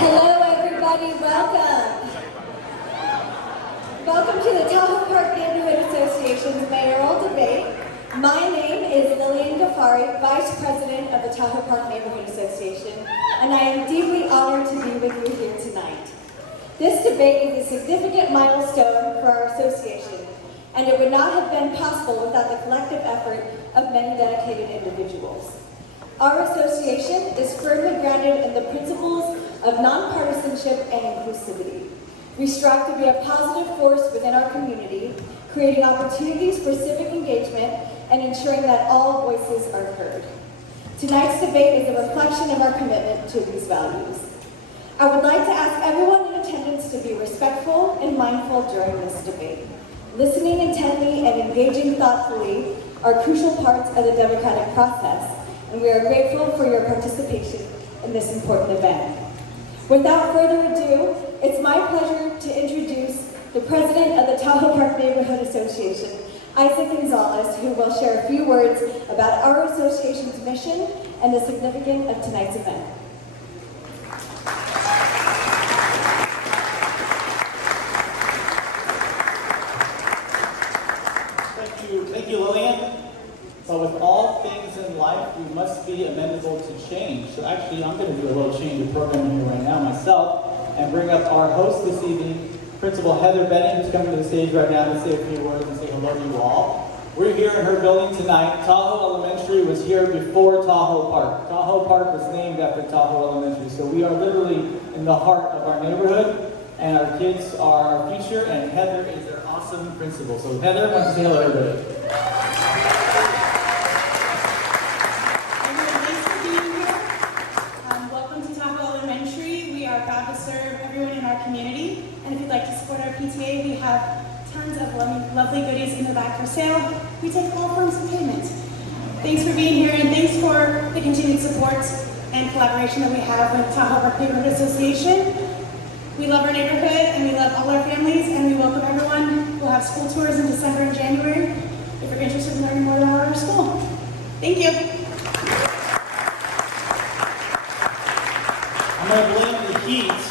Hello everybody, welcome. Welcome to the Tahoe Park Neighborhood Association's Mayoral Debate. My name is Lillian Ghaffari, Vice President of the Tahoe Park Neighborhood Association, and I am deeply honored to be with you here tonight. This debate is a significant milestone for our association, and it would not have been possible without the collective effort of many dedicated individuals. Our association is firmly grounded in the principles of nonpartisanship and inclusivity. We strive to be a positive force within our community, creating opportunities for civic engagement and ensuring that all voices are heard. Tonight's debate is a reflection of our commitment to these values. I would like to ask everyone in attendance to be respectful and mindful during this debate. Listening intently and engaging thoughtfully are crucial parts of the democratic process, and we are grateful for your participation in this important event. Without further ado, it's my pleasure to introduce the president of the Tahoe Park Neighborhood Association, Isaac Gonzalez, who will share a few words about our association's mission and the significance of tonight's event. Thank you, Lillian. So with all things in life, we must be amenable to change. So actually, I'm going to do a little change of programming here right now myself and bring up our host this evening, Principal Heather Bennett, who's coming to the stage right now to say a few words and say hello to you all. We're here in her building tonight. Tahoe Elementary was here before Tahoe Park. Tahoe Park was named after Tahoe Elementary. So we are literally in the heart of our neighborhood, and our kids are our future, and Heather is our awesome principal. So Heather, why don't you say hello, everybody? Community, and if you'd like to support our PTA, we have tons of lovely goodies in the back for sale. We take all forms of payment. Thanks for being here, and thanks for the continued support and collaboration that we have with Tahoe Park Neighborhood Association. We love our neighborhood, and we love all our families, and we welcome everyone. We'll have school tours in December and January if you're interested in learning more about our school. Thank you. I'm going to blame the heat.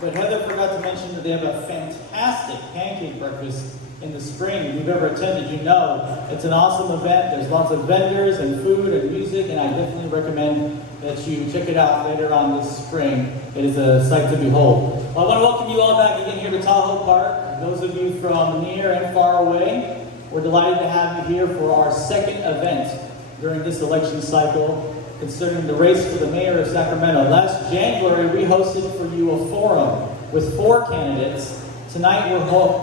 But Heather forgot to mention that they have a fantastic pancake breakfast in the spring. If you've ever attended, you know it's an awesome event. There's lots of vendors and food and music, and I definitely recommend that you check it out later on this spring. It is a sight to behold. Well, I want to welcome you all back again here to Tahoe Park. Those of you from near and far away, we're delighted to have you here for our second event during this election cycle concerning the race for the mayor of Sacramento. Last January, we hosted for you a forum with 4 candidates. Tonight,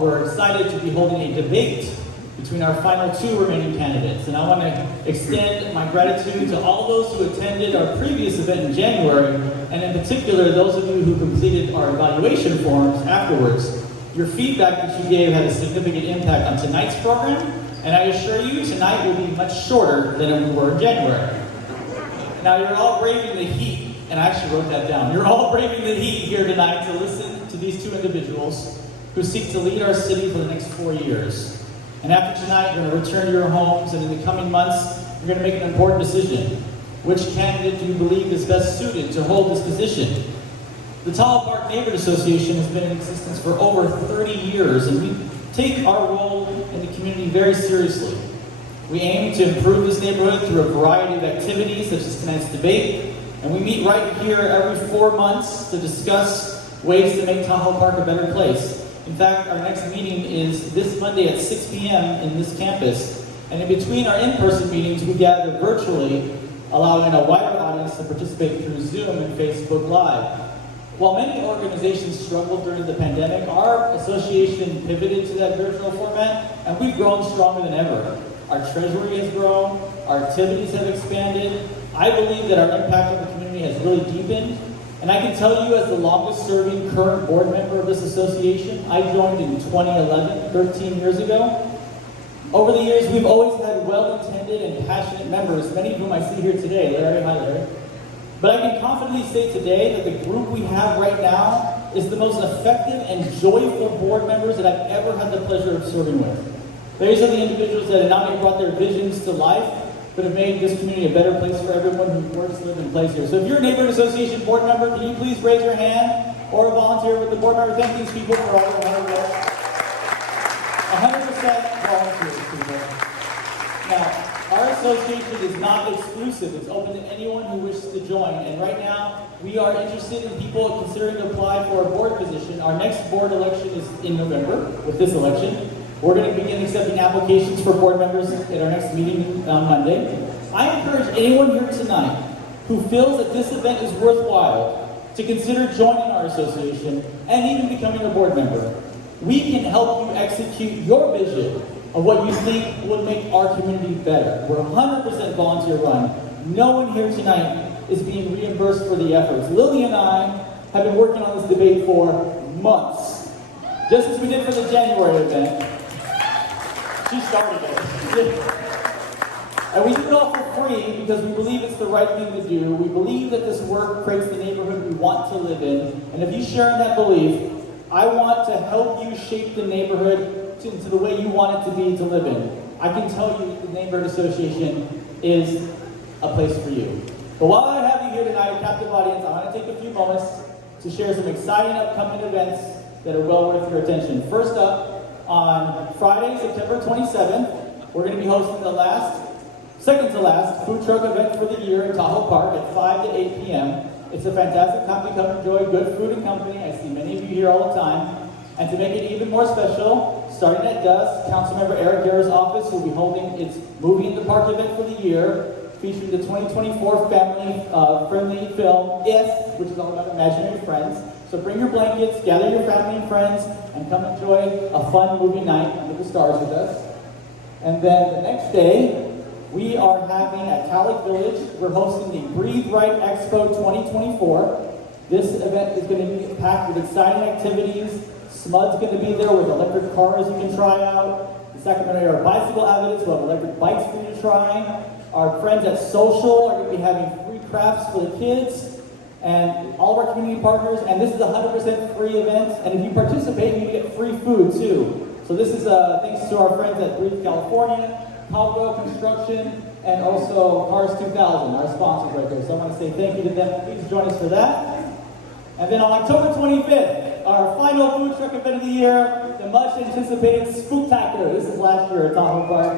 we're excited to be holding a debate between our final 2 remaining candidates. And I want to extend my gratitude to all those who attended our previous event in January, and in particular, those of you who completed our evaluation forms afterwards. Your feedback that you gave had a significant impact on tonight's program, and I assure you, tonight will be much shorter than we were in January. Now, you're all braving the heat, and I actually wrote that down. You're all braving the heat here tonight to listen to these 2 individuals who seek to lead our city for the next 4 years. And after tonight, you're going to return to your homes, and in the coming months, you're going to make an important decision. Which candidate do you believe is best suited to hold this position? The Tahoe Park Neighborhood Association has been in existence for over 30 years, and we take our role in the community very seriously. We aim to improve this neighborhood through a variety of activities such as tonight's debate, and we meet right here every 4 months to discuss ways to make Tahoe Park a better place. In fact, our next meeting is this Monday at 6 p.m. in this campus, and in between our in-person meetings, we gather virtually, allowing a wider audience to participate through Zoom and Facebook Live. While many organizations struggled during the pandemic, our association pivoted to that virtual format, and we've grown stronger than ever. Our treasury has grown, our activities have expanded. I believe that our impact on the community has really deepened. And I can tell you, as the longest serving current board member of this association, I joined in 2011, 13 years ago. Over the years, we've always had well-intended and passionate members, many of whom I see here today. Larry, hi Larry. But I can confidently say today that the group we have right now is the most effective and joyful board members that I've ever had the pleasure of serving with. These are the individuals that have not only brought their visions to life, but have made this community a better place for everyone who works, lives, and plays here. So if you're a neighborhood association board member, can you please raise your hand or volunteer with the board member? Thank these people for all their hard work. 100% volunteers, people. Now, our association is not exclusive. It's open to anyone who wishes to join. And right now, we are interested in people considering to apply for a board position. Our next board election is in November, with this election. We're going to begin accepting applications for board members at our next meeting on Monday. I encourage anyone here tonight who feels that this event is worthwhile to consider joining our association and even becoming a board member. We can help you execute your vision of what you think would make our community better. We're 100% volunteer run. No one here tonight is being reimbursed for the efforts. Lily and I have been working on this debate for months, just as we did for the January event. She started it. And we do it all for free because we believe it's the right thing to do. We believe that this work creates the neighborhood we want to live in. And if you share in that belief, I want to help you shape the neighborhood into the way you want it to be to live in. I can tell you that the Neighborhood Association is a place for you. But while I have you here tonight, captive audience, I want to take a few moments to share some exciting upcoming events that are well worth your attention. First up, on Friday, September 27th, we're going to be hosting the second to last food truck event for the year in Tahoe Park at 5 to 8 p.m. It's a fantastic time to come enjoy good food and company. I see many of you here all the time. And to make it even more special, starting at dusk, Councilmember Eric Guerra's office will be holding its Movie in the Park event for the year, featuring the 2024 family-friendly film, If, which is all about imaginary friends. So bring your blankets, gather your family and friends, and come enjoy a fun movie night under the stars with us. And then the next day, we are having at Talek Village, we're hosting the Breathe Right Expo 2024. This event is going to be packed with exciting activities. SMUD's going to be there with electric cars you can try out. The Sacramento Area Bicycle Advocates will have electric bikes for you to try. Our friends at Social are going to be having free crafts for the kids and all of our community partners. And this is a 100% free event. And if you participate, you get free food too. So this is thanks to our friends at Breathe California, Tahoe Construction, and also Cars 2000, our sponsors right there. So I want to say thank you to them. Please join us for that. And then on October 25th, our final food truck event of the year, the much anticipated Spooktacular. This is last year at Tahoe Park.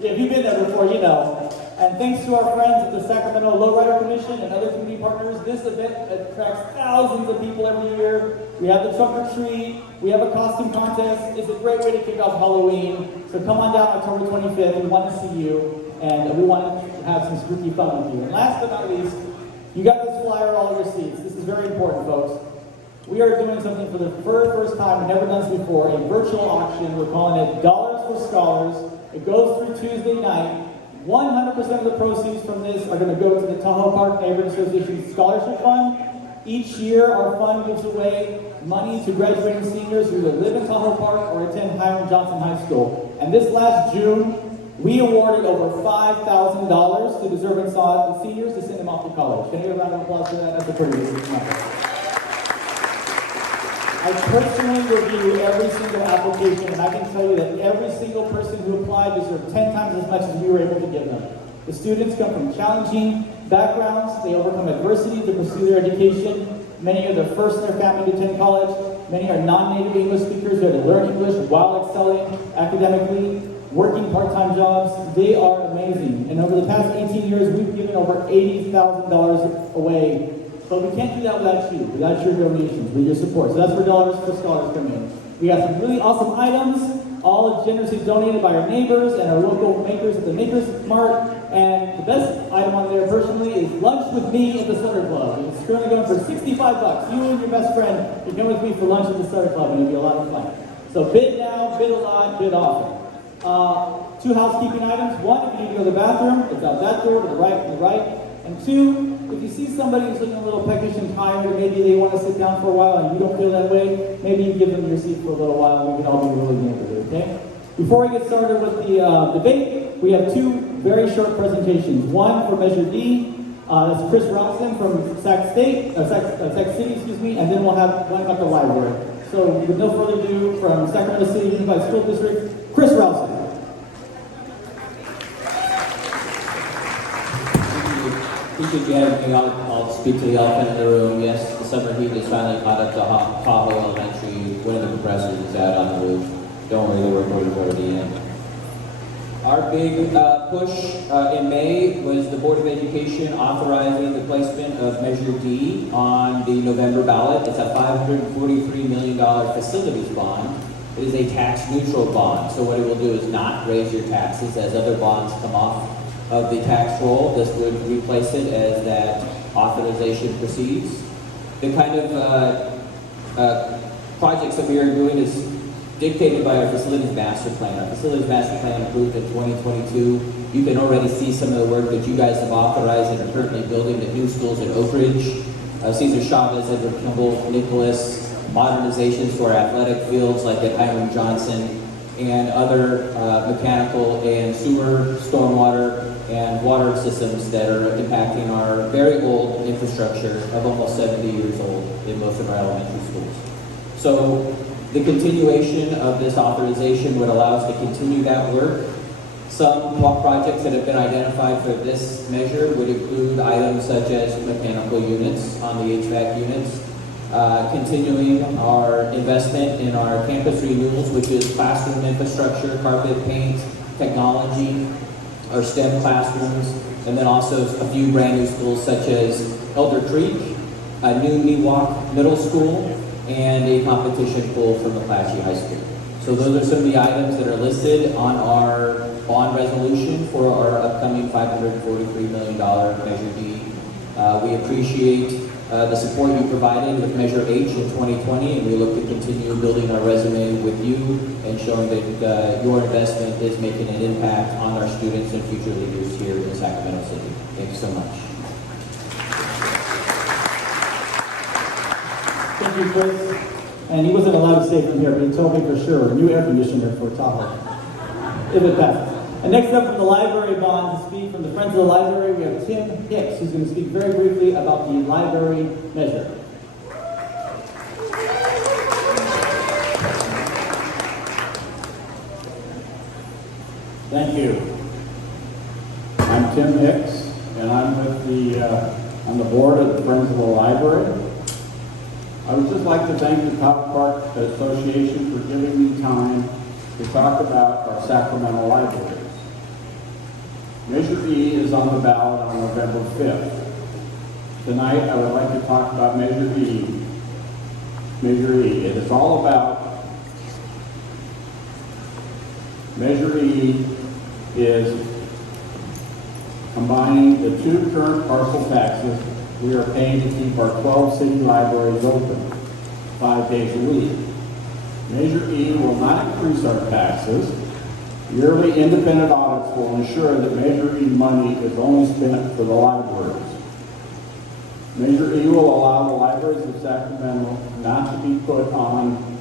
Yeah, if you've been there before, you know. And thanks to our friends at the Sacramento Lowrider Commission and other community partners, this event attracts thousands of people every year. We have the trunk or treat, we have a costume contest. It's a great way to kick off Halloween. So come on down October 25th. We want to see you, and we want to have some spooky fun with you. And last but not least, you got this flyer all your seats. This is very important, folks. We are doing something for the very first time, we've never done this before, a virtual auction. We're calling it Dollars for Scholars. It goes through Tuesday night. 100% of the proceeds from this are going to go to the Tahoe Park Neighborhood Association Scholarship Fund. Each year, our fund gives away money to graduating seniors who either live in Tahoe Park or attend Hiram Johnson High School. And this last June, we awarded over $5,000 to deserving seniors to send them off to college. Can I get a round of applause for that? That's a pretty good number. I personally review every single application, and I can tell you that every single person who applied deserved 10 times as much as we were able to give them. The students come from challenging backgrounds. They overcome adversity to pursue their education. Many are the first in their family to attend college. Many are non-native English speakers who had to learn English while excelling academically, working part-time jobs. They are amazing. And over the past 18 years, we've given over $80,000 away. But we can't do that without you, without your donations, with your support. So that's where Dollars for Scholars come in. We got some really awesome items, all generously donated by our neighbors and our local makers at the Makers Mart. And the best item on there, personally, is lunch with me at the Sutter Club. It's currently going for $65. You and your best friend can come with me for lunch at the Sutter Club, and it'll be a lot of fun. So bid now, bid a lot, bid often. Two housekeeping items. One, if you need to go to the bathroom, it's out that door to the right and the right. And two, if you see somebody who's looking a little peckish and tired, maybe they want to sit down for a while and you don't feel that way, maybe you give them your seat for a little while and we can all be really neighborly, okay? Before we get started with the debate, we have two very short presentations. One for Measure D, that's Chris Ralston from Sac City, and then we'll have one about the library. So with no further ado, from Sacramento City Unified School District, Chris Ralston. since you have me, I'll speak to the elephant in the room. Yes, the summer heat has finally caught up to Tahoe Elementary. One of the compressors is out on the roof. Don't worry, the work order's already in. Our big push in May was the Board of Education authorizing the placement of Measure D on the November ballot. It's a $543 million facilities bond. It is a tax-neutral bond, so what it will do is not raise your taxes as other bonds come off of the tax roll. This would replace it as that authorization proceeds. The kind of projects that we are doing is dictated by our facilities master plan. Our facilities master plan approved in 2022. You can already see some of the work that you guys have authorized and are currently building the new schools at Oak Ridge, Cesar Chavez, Edward Kimball, Nicholas, modernizations to our athletic fields like at Hiram Johnson, and other mechanical and sewer, stormwater, and water systems that are impacting our very old infrastructure of almost 70 years old in most of our elementary schools. So the continuation of this authorization would allow us to continue that work. Some projects that have been identified for this measure would include items such as mechanical units on the HVAC units, continuing our investment in our campus renewals, which is classroom infrastructure, carpet, paint, technology, our STEM classrooms, and then also a few brand new schools such as Elder Creek, a new Miwok Middle School, and a competition pool from McClatchy High School. So those are some of the items that are listed on our bond resolution for our upcoming $543 million Measure D. We appreciate the support you provided with Measure H in 2020, and we look to continue building our resume with you and showing that your investment is making an impact on our students and future leaders here in Sacramento City. Thank you so much. Thank you, Chris. And he wasn't allowed to say from here, but he told me for sure, new air conditioner for Tahoe. If it passes. And next up from the library bond to speak from the Friends of the Library, we have Tim Hicks, who's going to speak very briefly about the library measure. Thank you. I'm Tim Hicks, and I'm with on the board of the Friends of the Library. I would just like to thank the Tahoe Park Association for giving me time to talk about our Sacramento libraries. Measure E is on the ballot on November 5th. Tonight, I would like to talk about Measure E. Measure E. It is all about Measure E is combining the two current parcel taxes we are paying to keep our 12 city libraries open 5 days a week. Measure E will not increase our taxes. Yearly independent audits will ensure that Measure E money is only spent for the libraries. Measure E will allow the libraries of Sacramento not to be put on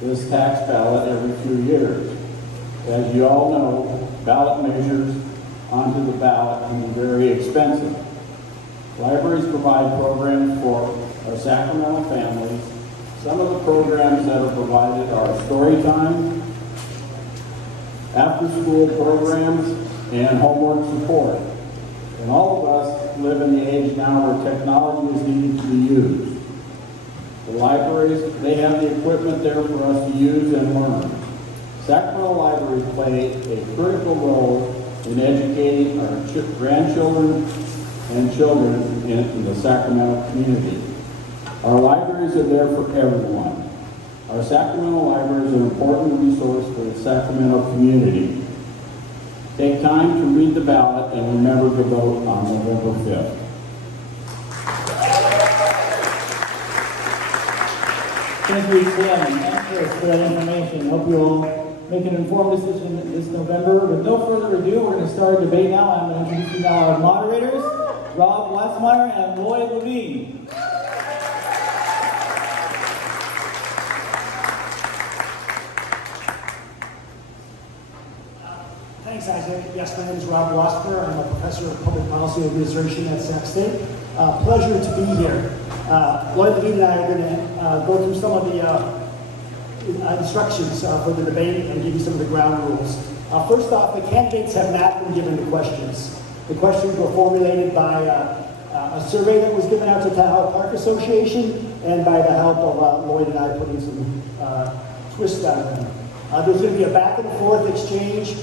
this tax ballot every few years. As you all know, ballot measures onto the ballot can be very expensive. Libraries provide programs for our Sacramento families. Some of the programs that are provided are story time, after-school programs, and homework support. And all of us live in the age now where technology is needed to be used. The libraries, they have the equipment there for us to use and learn. Sacramento libraries play a critical role in educating our grandchildren and children in the Sacramento community. Our libraries are there for everyone. Our Sacramento Library is an important resource for the Sacramento community. Take time to read the ballot and remember to vote on November 5th. Thank you, Tim, and Chris, for that information. Hope you all make an informed decision this November. With no further ado, we're going to start a debate now. I'm going to introduce you now our moderators, Rob Westmeyer and Lloyd Levine. Thanks, Isaac. Yes, my name is Rob Wasper. I'm a professor of public policy administration at Sac State. Pleasure to be here. Lloyd Levine and I are going to go through some of the instructions for the debate and give you some of the ground rules. First off, the candidates have not been given the questions. The questions were formulated by a survey that was given out to Tahoe Park Association, and by the help of Lloyd and I putting some twist on them. There's going to be a back and forth exchange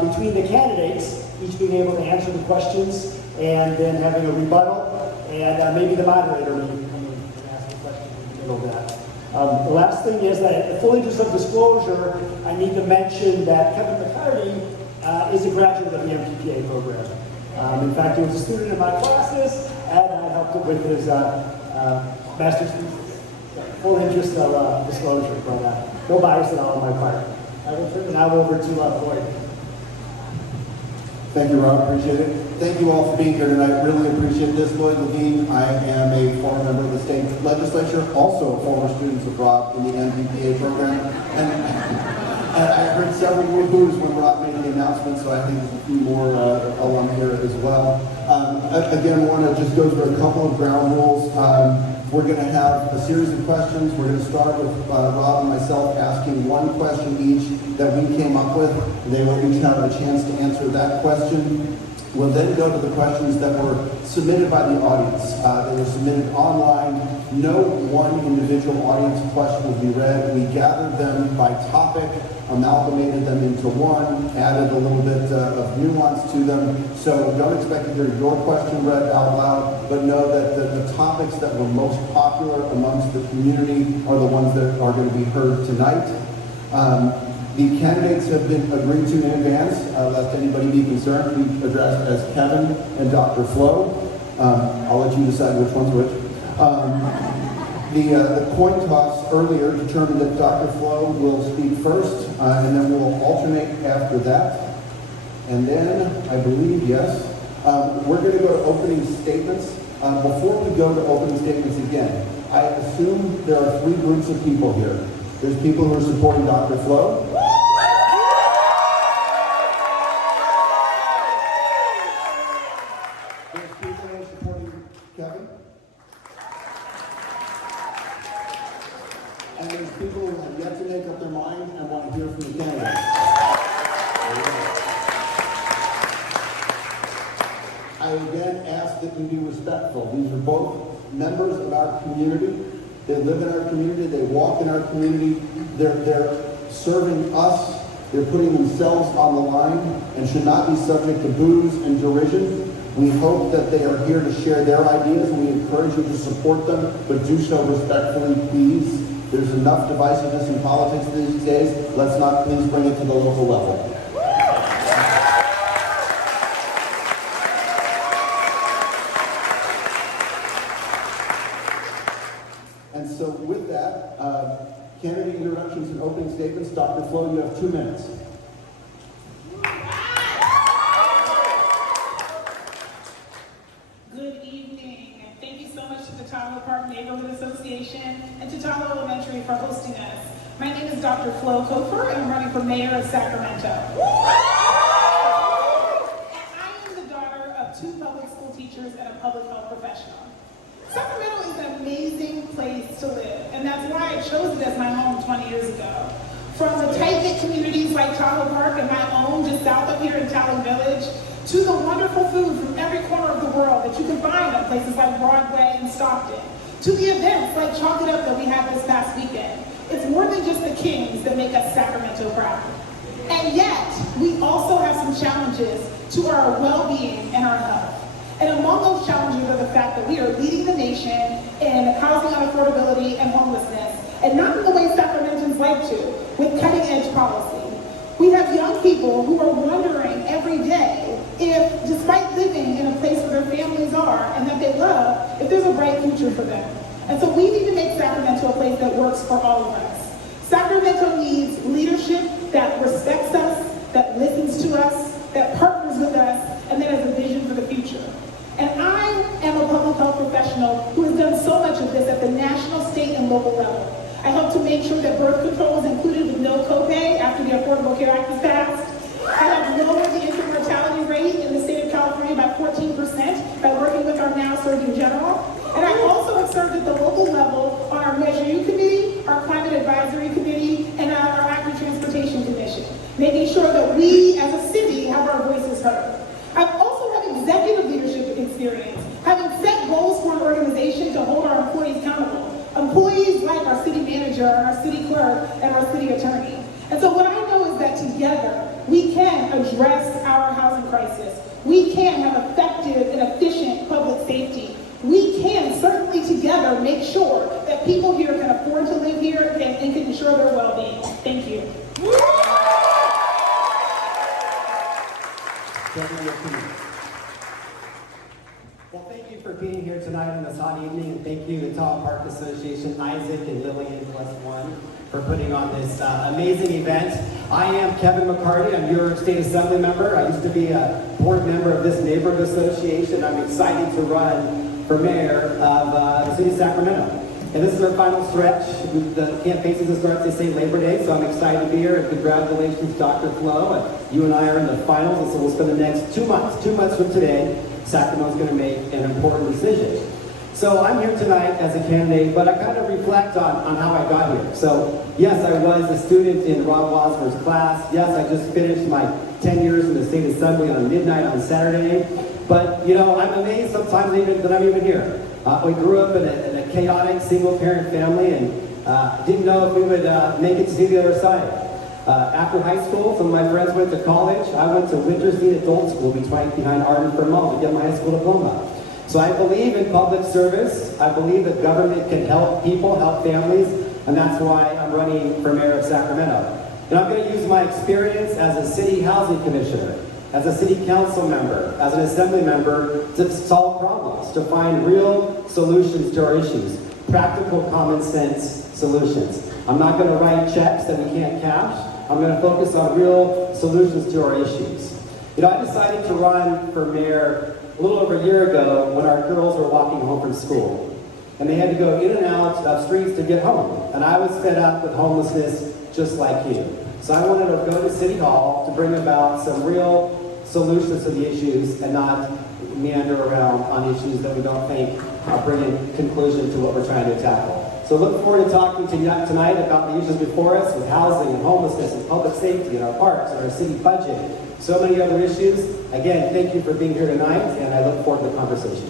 between the candidates, each being able to answer the questions and then having a rebuttal, and maybe the moderator may come in and ask a question in the middle of that. The last thing is that in full interest of disclosure, I need to mention that Kevin McCarty is a graduate of the MPPA program. In fact, he was a student in my classes, and I helped him with his master's thesis. Full interest of disclosure, but no bias at all on my part. I will turn it now over to Lloyd. Thank you, Rob. Appreciate it. Thank you all for being here tonight. Really appreciate this. Lloyd Levine. I am a former member of the state legislature, also a former student of Rob in the MPPA program. And I heard several woo-hoos when Rob made the announcement, so I think there's a few more alum here as well. Again, I want to just go through a couple of ground rules. We're going to have a series of questions. We're going to start with Rob and myself asking one question each that we came up with. They will each have a chance to answer that question. We'll then go to the questions that were submitted by the audience. They were submitted online. No one individual audience question will be read. We gathered them by topic, amalgamated them into one, added a little bit of nuance to them. So don't expect to hear your question read out loud, but know that the topics that were most popular amongst the community are the ones that are going to be heard tonight. The candidates have been agreed to in advance, lest anybody be concerned. We addressed as Kevin and Dr. Flo. I'll let you decide which one's which. The coin toss earlier determined that Dr. Flo will speak first, and then we'll alternate after that. And then, I believe, yes, we're going to go to opening statements. Before we go to opening statements again, I assume there are three groups of people here. There's people who are supporting Dr. Flo. There's people who are supporting Kevin. And there's people who have yet to make up their mind and want to hear from the candidates. I again ask that you be respectful. These are both members of our community. They live in our community. They walk in our community. They're serving us. They're putting themselves on the line and should not be subject to boos and derision. We hope that they are here to share their ideas, and we encourage you to support them, but do so respectfully, please. There's enough divisiveness in politics these days. Let's not please bring it to the local level. And so with that, candidate introductions and opening statements. Dr. Flo, you have 2 minutes. Good evening, and thank you so much to the Tahoe Park Neighborhood Association and to Tahoe Elementary for hosting us. My name is Dr. Flo Kofer, and I'm running for mayor of Sacramento. And I am the daughter of 2 public school teachers and a public health professional. Sacramento is an amazing place to live, and that's why I chose it as my home 20 years ago. From the tight-knit communities like Tahoe Park and my own just south of here in Talon Village, to the wonderful food from every corner of the world that you can find at places like Broadway and Stockton, to the events like Chalk It Up that we had this past weekend. It's more than just the kings that make us Sacramento proud. And yet, we also have some challenges to our well-being and our health. And among those challenges are the fact that we are leading the nation in housing unaffordability and homelessness, and not in the way Sacramentans like to, with cutting-edge policy. We have young people who are wondering every day if, despite living in a place where their families are and that they love, if there's a bright future for them. And so we need to make Sacramento a place that works for all of us. Sacramento needs leadership that respects us, that listens to us, that partners with us, and that has a vision for the future. And I am a public health professional who has done so much of this at the national, state, and local level. I help to make sure that birth control is included with no copay after the Affordable Care Act is passed. I have lowered the infant mortality rate in the state of California by 14% by working with our now Surgeon General. And I also have served at the local level on our Measure U Committee, our Climate Advisory Committee, and our Active Transportation Commission, making sure that we as a city have our voices heard. I also have executive leadership experience, having set goals employees like our city manager and our city clerk and our city attorney. And so what I know is that together we can address our housing crisis. We can have effective and efficient public safety. We can certainly together make sure that people here can afford to live here and can ensure their well-being. Thank you. Well, thank you for being here tonight on this hot evening, and thank you to Tahoe Park Association, Isaac and Lillian +1 for putting on this amazing event. I am Kevin McCarty. I'm your state assembly member. I used to be a board member of this neighborhood association. I'm excited to run for mayor of the city of Sacramento. And this is our final stretch. The campaign season starts, they say, Labor Day, so I'm excited to be here. And congratulations, Dr. Flo. And you and I are in the finals, and so we'll spend the next 2 months from today, Sacramento's going to make an important decision. So I'm here tonight as a candidate, but I kind of reflect on how I got here. So yes, I was a student in Rob Wasmer's class. Yes, I just finished my 10 years in the state assembly on midnight on Saturday. But you know, I'm amazed sometimes that I'm even here. We grew up in a chaotic single-parent family and didn't know if we would make it to see the other side. After high school, some of my friends went to college. I went to Winterseen Adult School behind Arden, Vermont to get my high school diploma. So I believe in public service. I believe that government can help people, help families, and that's why I'm running for mayor of Sacramento. And I'm going to use my experience as a city housing commissioner, as a city council member, as an assembly member to solve problems, to find real solutions to our issues, practical common sense solutions. I'm not going to write checks that we can't cash. I'm going to focus on real solutions to our issues. You know, I decided to run for mayor a little over a year ago when our girls were walking home from school. And they had to go in and out of streets to get home. And I was fed up with homelessness just like you. So I wanted to go to City Hall to bring about some real solutions to the issues and not meander around on issues that we don't think are bringing conclusion to what we're trying to tackle. So look forward to talking to you tonight about the issues before us with housing and homelessness and public safety and our parks and our city budget. So many other issues. Again, thank you for being here tonight, and I look forward to the conversation.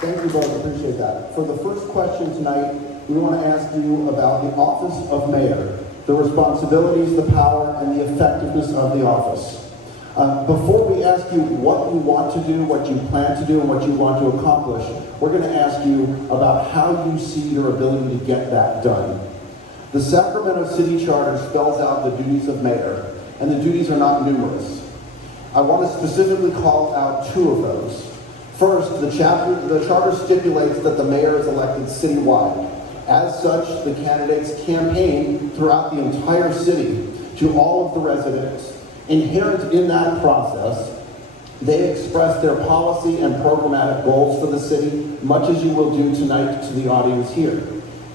Thank you both, appreciate that. For the first question tonight, we want to ask you about the office of mayor, the responsibilities, the power, and the effectiveness of the office. Before we ask you what you want to do, what you plan to do, and what you want to accomplish, we're going to ask you about how you see your ability to get that done. The Sacramento City Charter spells out the duties of mayor, and the duties are not numerous. I want to specifically call out two of those. First, the charter stipulates that the mayor is elected citywide. As such, the candidates campaign throughout the entire city to all of the residents. Inherent in that process, they express their policy and programmatic goals for the city, much as you will do tonight to the audience here.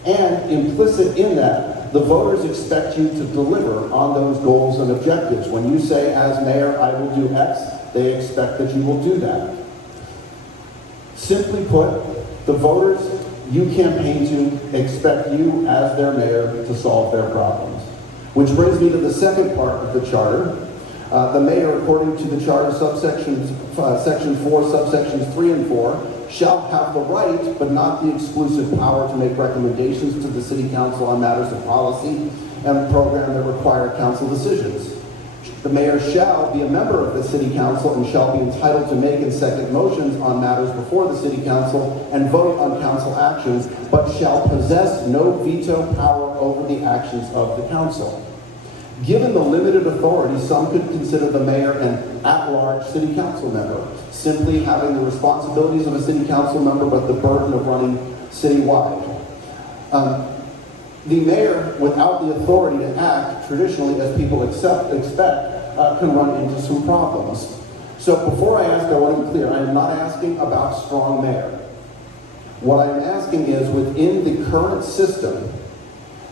And implicit in that, the voters expect you to deliver on those goals and objectives. When you say, as mayor, I will do X, they expect that you will do that. Simply put, the voters you campaign to expect you, as their mayor, to solve their problems. Which brings me to the second part of the charter. The mayor, according to the charter, section 4, subsections 3 and 4, shall have the right, but not the exclusive power to make recommendations to the city council on matters of policy and program that require council decisions. The mayor shall be a member of the city council and shall be entitled to make and second motions on matters before the city council and vote on council actions, but shall possess no veto power over the actions of the council. Given the limited authority, some could consider the mayor an at-large city council member, simply having the responsibilities of a city council member but the burden of running citywide. The mayor, without the authority to act, traditionally, as people expect, can run into some problems. So before I ask, I want to be clear, I am not asking about strong mayor. What I'm asking is, within the current system,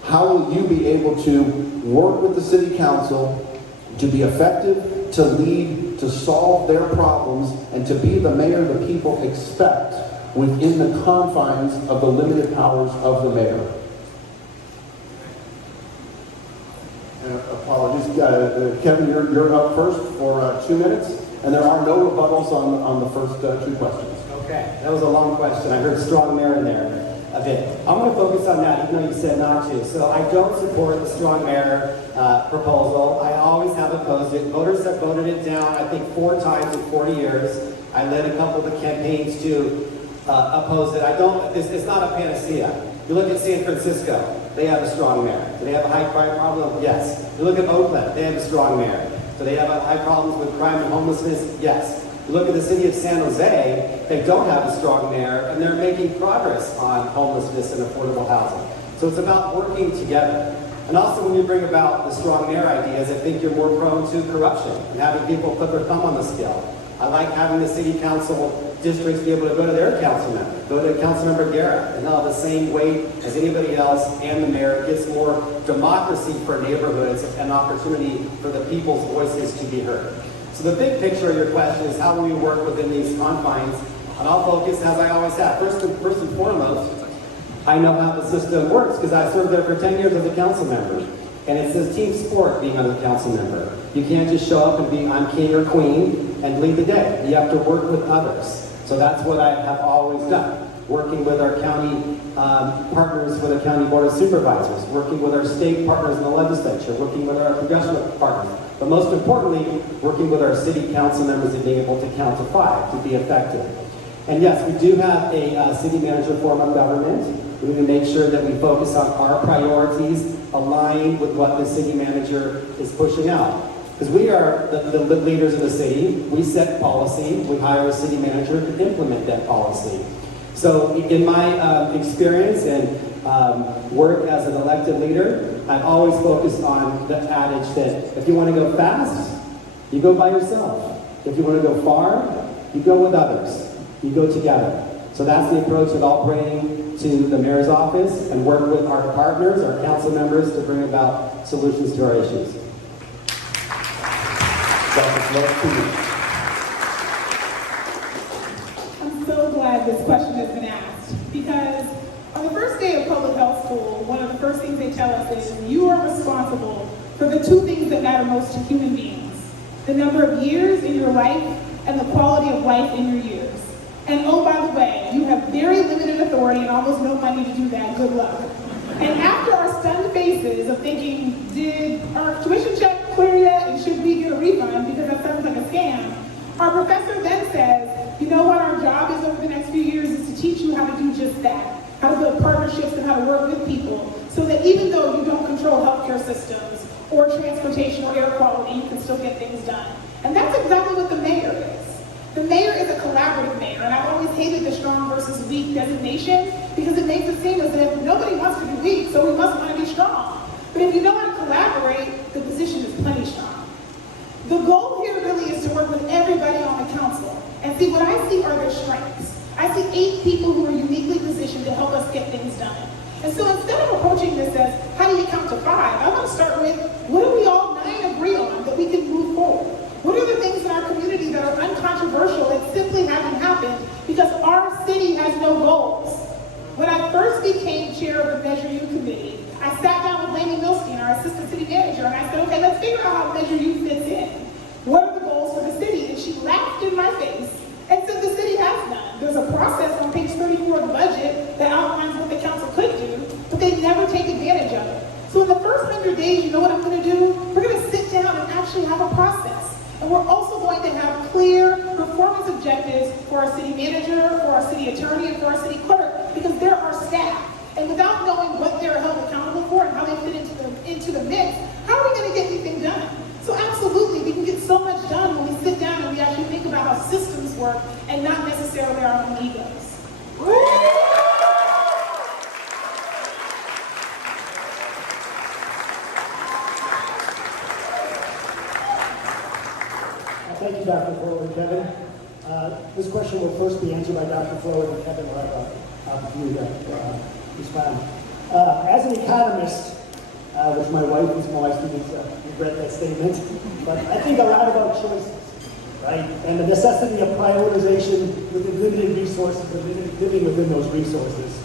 how will you be able to work with the city council to be effective, to lead, to solve their problems, and to be the mayor the people expect within the confines of the limited powers of the mayor? Apologies, Kevin, you're up first for 2 minutes. And there are no rebuttals on the first two questions. Okay, that was a long question. I heard strong mayor in there a bit. I'm going to focus on that, even though you said not to. So I don't support the strong mayor proposal. I always have opposed it. Voters have voted it down, I think, 4 times in 40 years. I led a couple of the campaigns to oppose it. It's not a panacea. You look at San Francisco, they have a strong mayor. Do they have a high crime problem? Yes. You look at Oakland, they have a strong mayor. Do they have high problems with crime and homelessness? Yes. You look at the city of San Jose, they don't have a strong mayor, and they're making progress on homelessness and affordable housing. So it's about working together. And also when you bring about the strong mayor ideas, I think you're more prone to corruption and having people put their thumb on the scale. I like having the city council districts be able to go to their council member, go to Councilmember Garrett, and they'll have the same weight as anybody else, and the mayor gets more democracy for neighborhoods and opportunity for the people's voices to be heard. So the big picture of your question is how will we work within these confines? And I'll focus, as I always have, first and foremost, I know how the system works because I served there for 10 years as a council member. And it's a team sport being a council member. You can't just show up and be I'm king or queen and lead the day. You have to work with others. So that's what I have always done. Working with our county partners with the county board of supervisors, working with our state partners in the legislature, working with our congressional partners, but most importantly, working with our city council members and being able to count to 5 to be effective. And yes, we do have a city manager form of government. We need to make sure that we focus on our priorities aligned with what the city manager is pushing out. Because we are the leaders of the city, we set policy, we hire a city manager to implement that policy. So in my experience and work as an elected leader, I've always focused on the adage that if you want to go fast, you go by yourself. If you want to go far, you go with others. You go together. So that's the approach that I'll bring to the mayor's office and work with our partners, our council members, to bring about solutions to our issues. I'm so glad this question has been asked because on the first day of public health school, one of the first things they tell us is you are responsible for the 2 things that matter most to human beings: the number of years in your life and the quality of life in your years. And oh, by the way, you have very limited authority and almost no money to do that. Good luck. And after our stunned faces of thinking, did our tuition check clear yet and should we get a refund because that sounds like a scam, our professor then says, you know what our job is over the next few years is to teach you how to do just that, how to build partnerships and how to work with people so that even though you don't control healthcare systems or transportation or air quality, you can still get things done. And that's exactly what the mayor is. The mayor is a collaborative mayor, and I've always hated the strong versus weak designation because it makes it seem as if nobody wants to be weak, so we must want to be strong. But if you know how to collaborate, the position is plenty strong. The goal here really is to work with everybody on the council and see what I see are their strengths. I see 8 people who are uniquely positioned to help us get things done. And so instead of approaching this as, how do you count to 5, I want to start with, what do we all 9 agree on that we can move forward? What are the things in our community that are uncontroversial that simply haven't happened because our city has no goals? When I first became chair of the Measure U committee, I sat down with Lainey Milstein, our assistant city manager, and I said, okay, let's figure out how Measure U fits in. What are the goals for the city? And she laughed in my face and said the city has none. There's a process on page 34 of the budget that outlines what the council could do, but they never take advantage of it. So in the first 100 days, you know what I'm going to do? We're going to sit down and actually have a process. And we're also going to have clear performance objectives for our city manager, for our city attorney, and for our city clerk, because they're our staff. And without knowing what they're held accountable for and how they fit into the mix, how are we going to get anything done? So absolutely, we can get so much done when we sit down and we actually think about how systems work and not necessarily our own egos. Thank you, Dr. Flo and Kevin. This question will first be answered by Dr. Flo, and Kevin will have an opportunity to respond. As an economist, which my wife is my students regret that statement, but I think a lot about choices, right? And the necessity of prioritization within limited resources and living within those resources.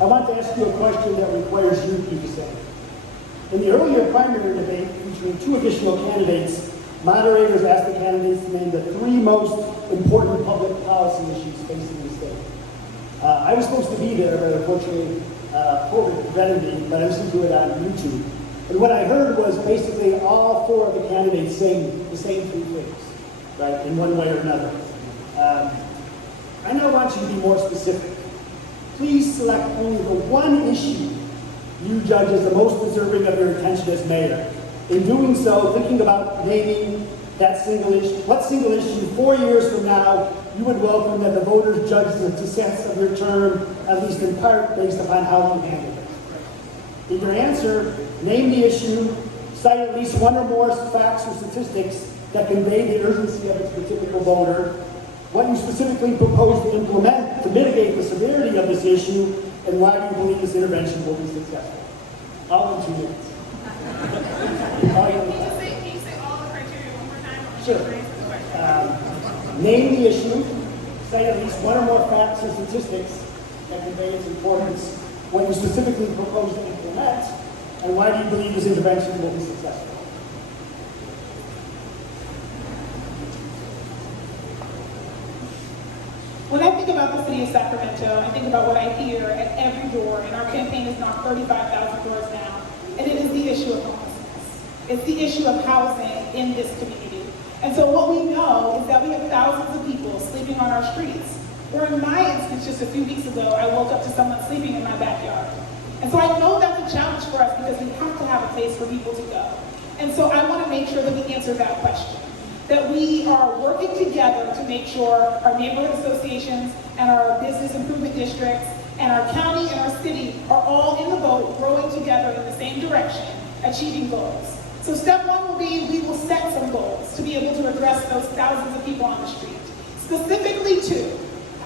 I want to ask you a question that requires you to say. In the earlier primary debate featuring 2 additional candidates, Moderators asked the candidates to name the 3 most important public policy issues facing the state. I was supposed to be there, but unfortunately, COVID prevented me, but I listened to it on YouTube. And what I heard was basically all 4 of the candidates saying the same 3 things, right, in one way or another. I now want you to be more specific. Please select only the one issue you judge as the most deserving of your attention as mayor. In doing so, thinking about naming that single issue, what single issue 4 years from now you would welcome that the voters judge the success of your term, at least in part, based upon how you handled it. In your answer, name the issue, cite at least 1 or more facts or statistics that convey the urgency of it to the typical voter, what you specifically propose to implement to mitigate the severity of this issue, and why you believe this intervention will be successful. All in 2 minutes. Can you say all the criteria one more time? Sure. Name the issue, cite at least 1 or more facts or statistics that convey its importance, what you specifically propose to implement, and why do you believe this intervention will be successful? When I think about the city of Sacramento, I think about what I hear at every door, and our campaign has knocked 35,000 doors down, and it is the issue of homelessness. It's the issue of housing in this community. And so what we know is that we have thousands of people sleeping on our streets. Or in my instance, just a few weeks ago, I woke up to someone sleeping in my backyard. And so I know that's a challenge for us because we have to have a place for people to go. And so I want to make sure that we answer that question. That we are working together to make sure our neighborhood associations and our business improvement districts and our county and our city are all in the boat, rowing together in the same direction, achieving goals. So step 1 will be, we will set some goals to be able to address those thousands of people on the street. Specifically 2,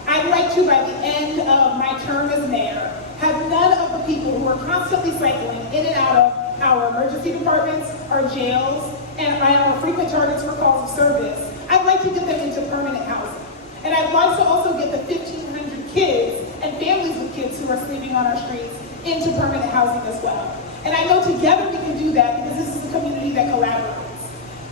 I'd like to, by the end of my term as mayor, have none of the people who are constantly cycling in and out of our emergency departments, our jails, and our frequent targets for calls of service. I'd like to get them into permanent housing. And I'd like to also get the 1,500 kids and families with kids who are sleeping on our streets into permanent housing as well. And I know together we can do that because this is a community that collaborates.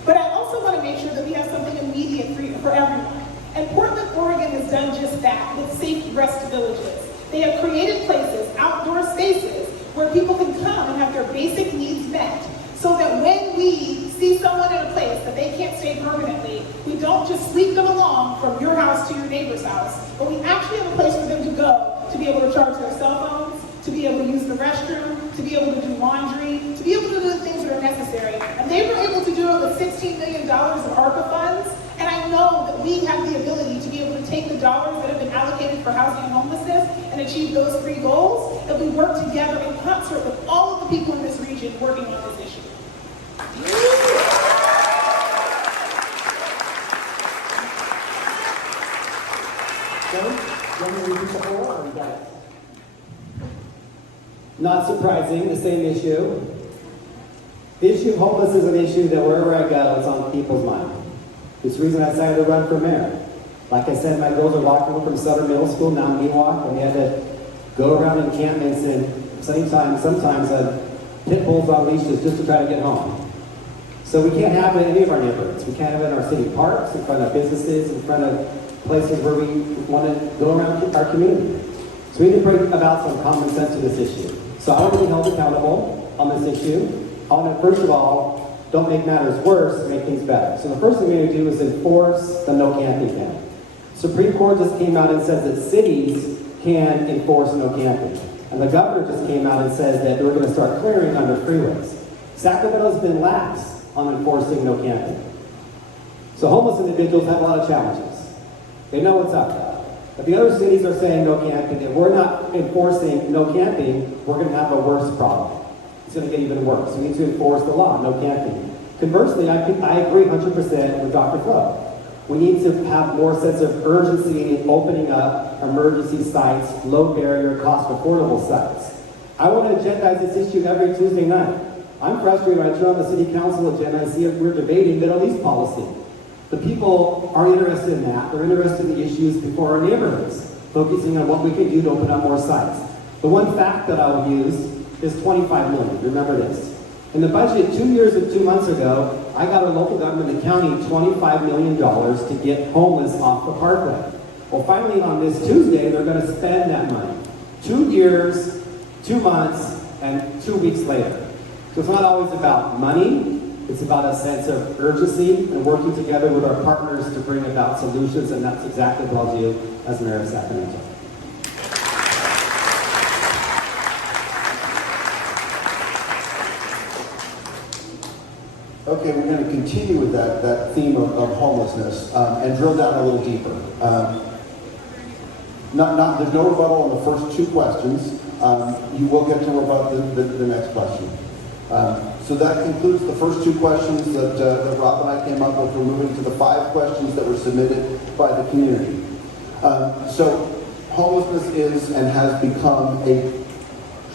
But I also want to make sure that we have something immediate for everyone. And Portland, Oregon has done just that with Safe Rest Villages. They have created places, outdoor spaces, where people can come and have their basic needs met, so that when we see someone in a place that they can't stay permanently, we don't just sweep them along from your house to your neighbor's house, but we actually have a place for them to go to be able to charge their cell phones, to be able to use the restroom, to be able to do laundry, to be able to do the things that are necessary. And they were able to do it with $16 million of ARPA funds, and I know that we have the ability to be able to take the dollars that have been allocated for housing and homelessness and achieve those 3 goals, that we work together in concert with all of the people in this region working on this issue. Not surprising, the same issue. The issue of homelessness is an issue that wherever I go, it's on people's mind. It's the reason I decided to run for mayor. Like I said, my girls are walking home from Southern Middle School, now Miwok, and we had to go around encampments and sometimes pit bulls on leashes just to try to get home. So we can't have it in any of our neighborhoods. We can't have it in our city parks, in front of businesses, in front of places where we want to go around our community. So we need to bring about some common sense to this issue. So I want to be held accountable on this issue. I want to, first of all, don't make matters worse, make things better. So the first thing we're going to do is enforce the no camping ban. Supreme Court just came out and says that cities can enforce no camping. And the governor just came out and says that they're going to start clearing under freeways. Sacramento's been lax on enforcing no camping. So homeless individuals have a lot of challenges. They know what's up. If the other cities are saying no camping, if we're not enforcing no camping, we're going to have a worse problem. It's going to get even worse. We need to enforce the law, no camping. Conversely, I agree 100% with Dr. Flo. We need to have more sense of urgency in opening up emergency sites, low barrier, cost affordable sites. I want to agendize this issue every Tuesday night. I'm frustrated when I turn on the city council agenda and see if we're debating Middle East policy. The people are interested in that. They're interested in the issues before our neighborhoods, focusing on what we can do to open up more sites. The one fact that I'll use is 25 million. Remember this. In the budget 2 years and 2 months ago, I got our local government, the county, $25 million to get homeless off the parkway. Well, finally on this Tuesday, they're going to spend that money. 2 years, 2 months, and 2 weeks later. So it's not always about money, it's about a sense of urgency and working together with our partners to bring about solutions, and that's exactly what I'll do as Mayor of Sacramento. Okay, we're going to continue with that theme of homelessness and drill down a little deeper. There's no rebuttal on the first 2 questions. You will get to rebut the next question. So that concludes the first 2 questions that Rob and I came up with. We're moving to the 5 questions that were submitted by the community. So homelessness is and has become a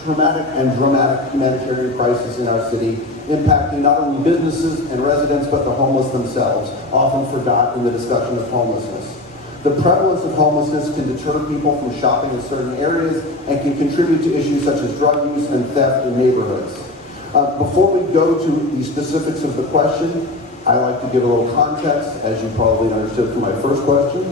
traumatic and dramatic humanitarian crisis in our city, impacting not only businesses and residents, but the homeless themselves, often forgotten in the discussion of homelessness. The prevalence of homelessness can deter people from shopping in certain areas and can contribute to issues such as drug use and theft in neighborhoods. Before we go to the specifics of the question, I like to give a little context, as you probably understood from my first question.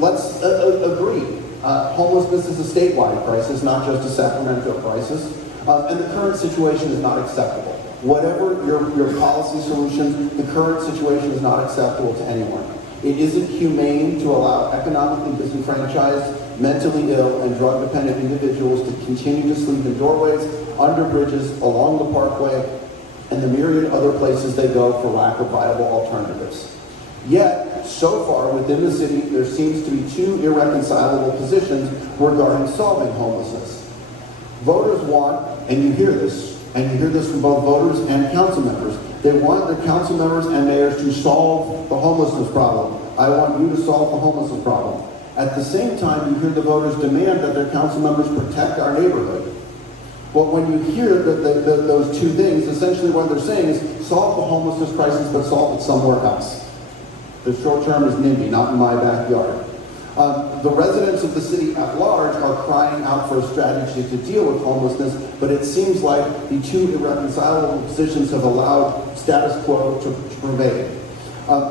Let's agree. Homelessness is a statewide crisis, not just a Sacramento crisis, and the current situation is not acceptable. Whatever your policy solutions, the current situation is not acceptable to anyone. It isn't humane to allow economically disenfranchised, mentally ill, and drug-dependent individuals to continue to sleep in doorways, under bridges, along the parkway, and the myriad other places they go for lack of viable alternatives. Yet, so far within the city, there seems to be 2 irreconcilable positions regarding solving homelessness. Voters want, and you hear this from both voters and council members, they want their council members and mayors to solve the homelessness problem. I want you to solve the homelessness problem. At the same time, you hear the voters demand that their council members protect our neighborhood. Well, when you hear those 2 things, essentially what they're saying is solve the homelessness crisis, but solve it somewhere else. The short term is NIMBY, not in my backyard. The residents of the city at large are crying out for a strategy to deal with homelessness, but it seems like the 2 irreconcilable positions have allowed status quo to pervade.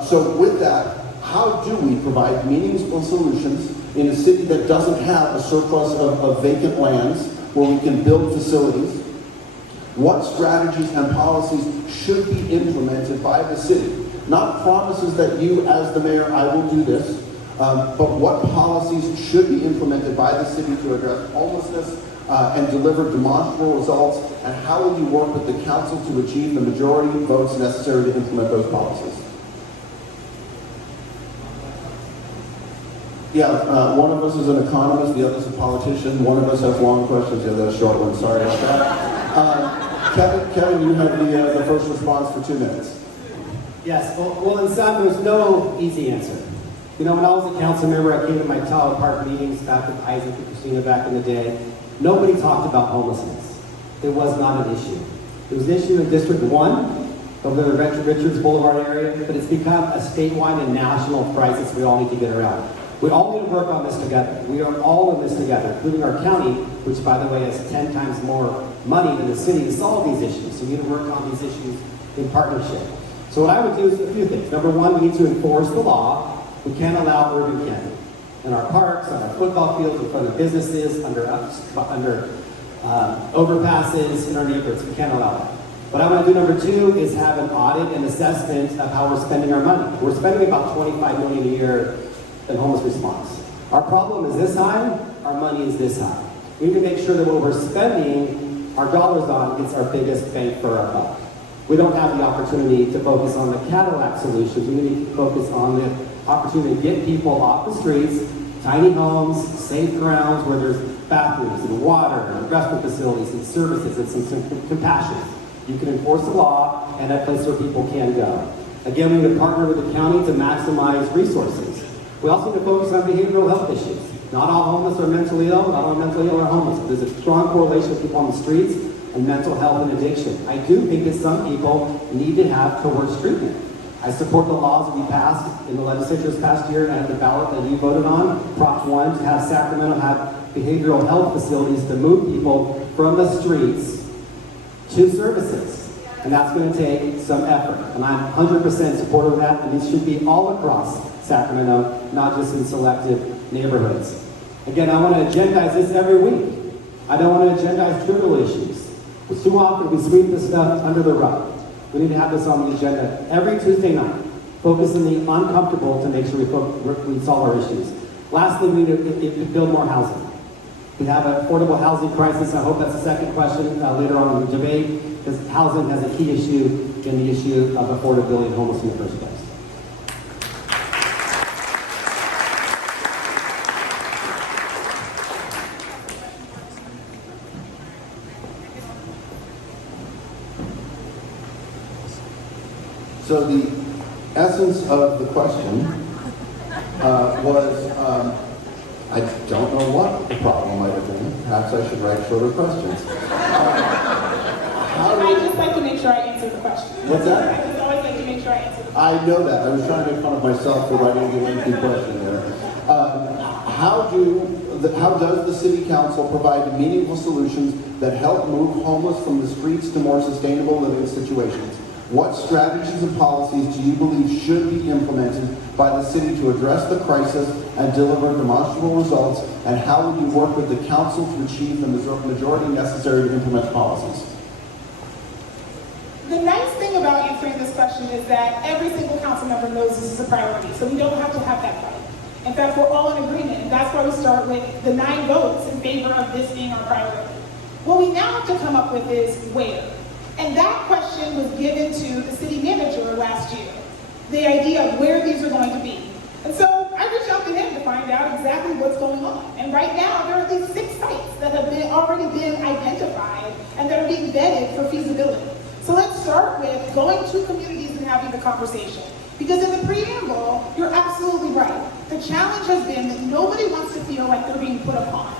So with that, how do we provide meaningful solutions in a city that doesn't have a surplus of vacant lands where we can build facilities? What strategies and policies should be implemented by the city? Not promises that you, as the mayor, I will do this, but what policies should be implemented by the city to address homelessness and deliver demonstrable results, and how will you work with the council to achieve the majority votes necessary to implement those policies? Yeah, one of us is an economist, the other is a politician. One of us has long questions, the other has short ones. Sorry about that. Kevin, you have the first response for 2 minutes. Yes, well, in sum, there's no easy answer. You know, when I was a council member, I came to my Tahoe Park meetings back with Isaac and Christina back in the day. Nobody talked about homelessness. It was not an issue. It was an issue in District 1, over the Richards Boulevard area, but it's become a statewide and national crisis we all need to get around. We all need to work on this together. We are all in this together, including our county, which, by the way, has 10 times more money than the city to solve these issues. So we need to work on these issues in partnership. So what I would do is a few things. Number 1, we need to enforce the law. We can't allow urban camping in our parks, on our football fields, in front of businesses, under overpasses in our neighborhoods. We can't allow that. What I want to do, number 2, is have an audit and assessment of how we're spending our money. We're spending about $25 million a year in homeless response. Our problem is this high, our money is this high. We need to make sure that what we're spending our dollars on gets our biggest bang for our buck. We don't have the opportunity to focus on the Cadillac solutions. We need to focus on the opportunity to get people off the streets, tiny homes, safe grounds where there's bathrooms and water and restaurant facilities and services and some compassion. You can enforce the law and a place where people can go. Again, we need to partner with the county to maximize resources. We also need to focus on behavioral health issues. Not all homeless are mentally ill, not all mentally ill are homeless. There's a strong correlation with people on the streets and mental health and addiction. I do think that some people need to have coerced treatment. I support the laws that we passed in the legislature this past year, and I have the ballot that you voted on, Prop 1, to have Sacramento have behavioral health facilities to move people from the streets to services. And that's going to take some effort. And I'm 100% supportive of that, and it should be all across Sacramento, not just in selected neighborhoods. Again, I want to agendize this every week. I don't want to agendize trivial issues. Too often we sweep this stuff under the rug. We need to have this on the agenda every Tuesday night. Focus on the uncomfortable to make sure we solve our issues. Lastly, we need to build more housing. We have an affordable housing crisis. I hope that's the second question later on in the debate, because housing has a key issue in the issue of affordability and homelessness in the first place. So the essence of the question was, I don't know what the problem might have been. Perhaps I should write shorter questions. I just like to make sure I answer the question. What's that? I just always like to make sure I answer the question. I know that. I was trying to make fun of myself for writing the lengthy question there. How does the City Council provide meaningful solutions that help move homeless from the streets to more sustainable living situations? What strategies and policies do you believe should be implemented by the city to address the crisis and deliver demonstrable results? And how would you work with the council to achieve the majority necessary to implement policies? The nice thing about answering this question is that every single council member knows this is a priority, so we don't have to have that fight. In fact, we're all in agreement, and that's why we start with the 9 votes in favor of this being our priority. What we now have to come up with is where. And that question was given to the city manager last year, the idea of where these are going to be. And so I reached out to him to find out exactly what's going on. And right now, there are these 6 sites that have already been identified and that are being vetted for feasibility. So let's start with going to communities and having the conversation. Because in the preamble, you're absolutely right. The challenge has been that nobody wants to feel like they're being put upon.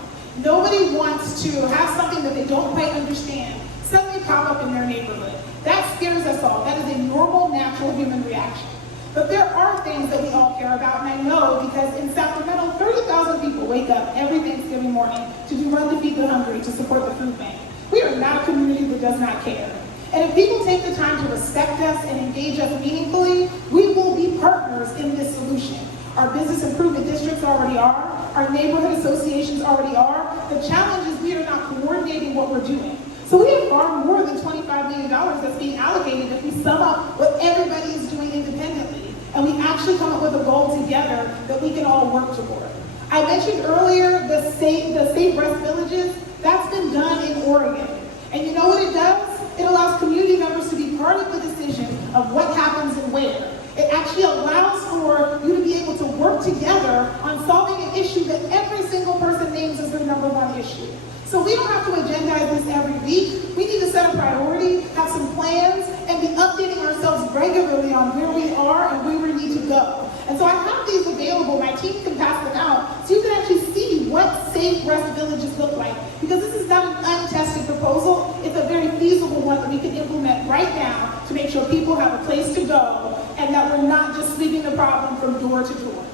Nobody wants to have something that they don't quite understand suddenly pop up in their neighborhood. That scares us all. That is a normal, natural human reaction. But there are things that we all care about, and I know because in Sacramento, 30,000 people wake up every Thanksgiving morning to do Run to Feed the Hungry to support the food bank. We are not a community that does not care. And if people take the time to respect us and engage us meaningfully, we will be partners in this solution. Our business improvement districts already are. Our neighborhood associations already are. The challenge is we are not coordinating what we're doing. So we have far more than $25 million that's being allocated if we sum up what everybody is doing independently. And we actually come up with a goal together that we can all work toward. I mentioned earlier the safe rest villages. That's been done in Oregon. And you know what it does? It allows community members to be part of the decision of what happens and where. It actually allows for you to be able to work together on solving an issue that every single person names as their #1 issue. So we don't have to agendize this every week. We need to set a priority, have some plans, and be updating ourselves regularly on where we are and where we need to go. And so I have these available. My team can pass them out so you can actually see what safe rest villages look like. Because this is not an untested proposal. It's a very feasible one that we can implement right now to make sure people have a place to go and that we're not just sweeping the problem from door to door.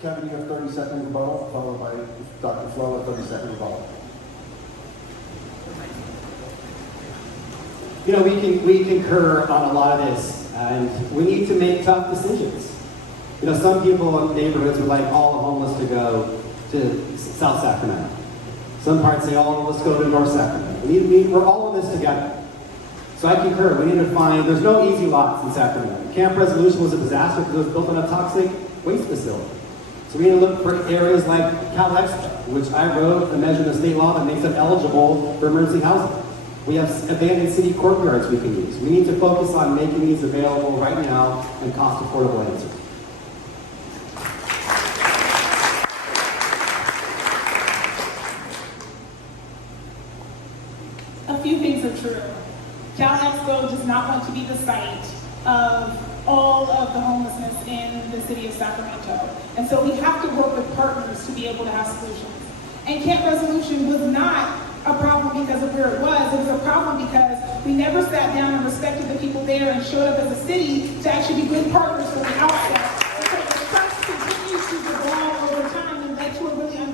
Kevin, you have 30-second rebuttal, followed by Dr. Flo at 30-second rebuttal. You know, we concur on a lot of this, and we need to make tough decisions. You know, some people in neighborhoods would like all the homeless to go to South Sacramento. Some parts say, oh, let's go to North Sacramento. We're all in this together. So I concur. We need to find, there's no easy lots in Sacramento. Camp Resolution was a disaster because it was built on a toxic waste facility. So we need to look for areas like Cal Extra, which I wrote a measure in the state law that makes them eligible for emergency housing. We have abandoned city courtyards we can use. We need to focus on making these available right now and cost affordable answers. A few things are true. Cal Expo does not want to be the site of all of the homelessness in the city of Sacramento. And so we have to work with partners to be able to have solutions. And Camp Resolution was not a problem because of where it was a problem because we never sat down and respected the people there and showed up as a city to actually be good partners from the outset. And so the trust continues to devolve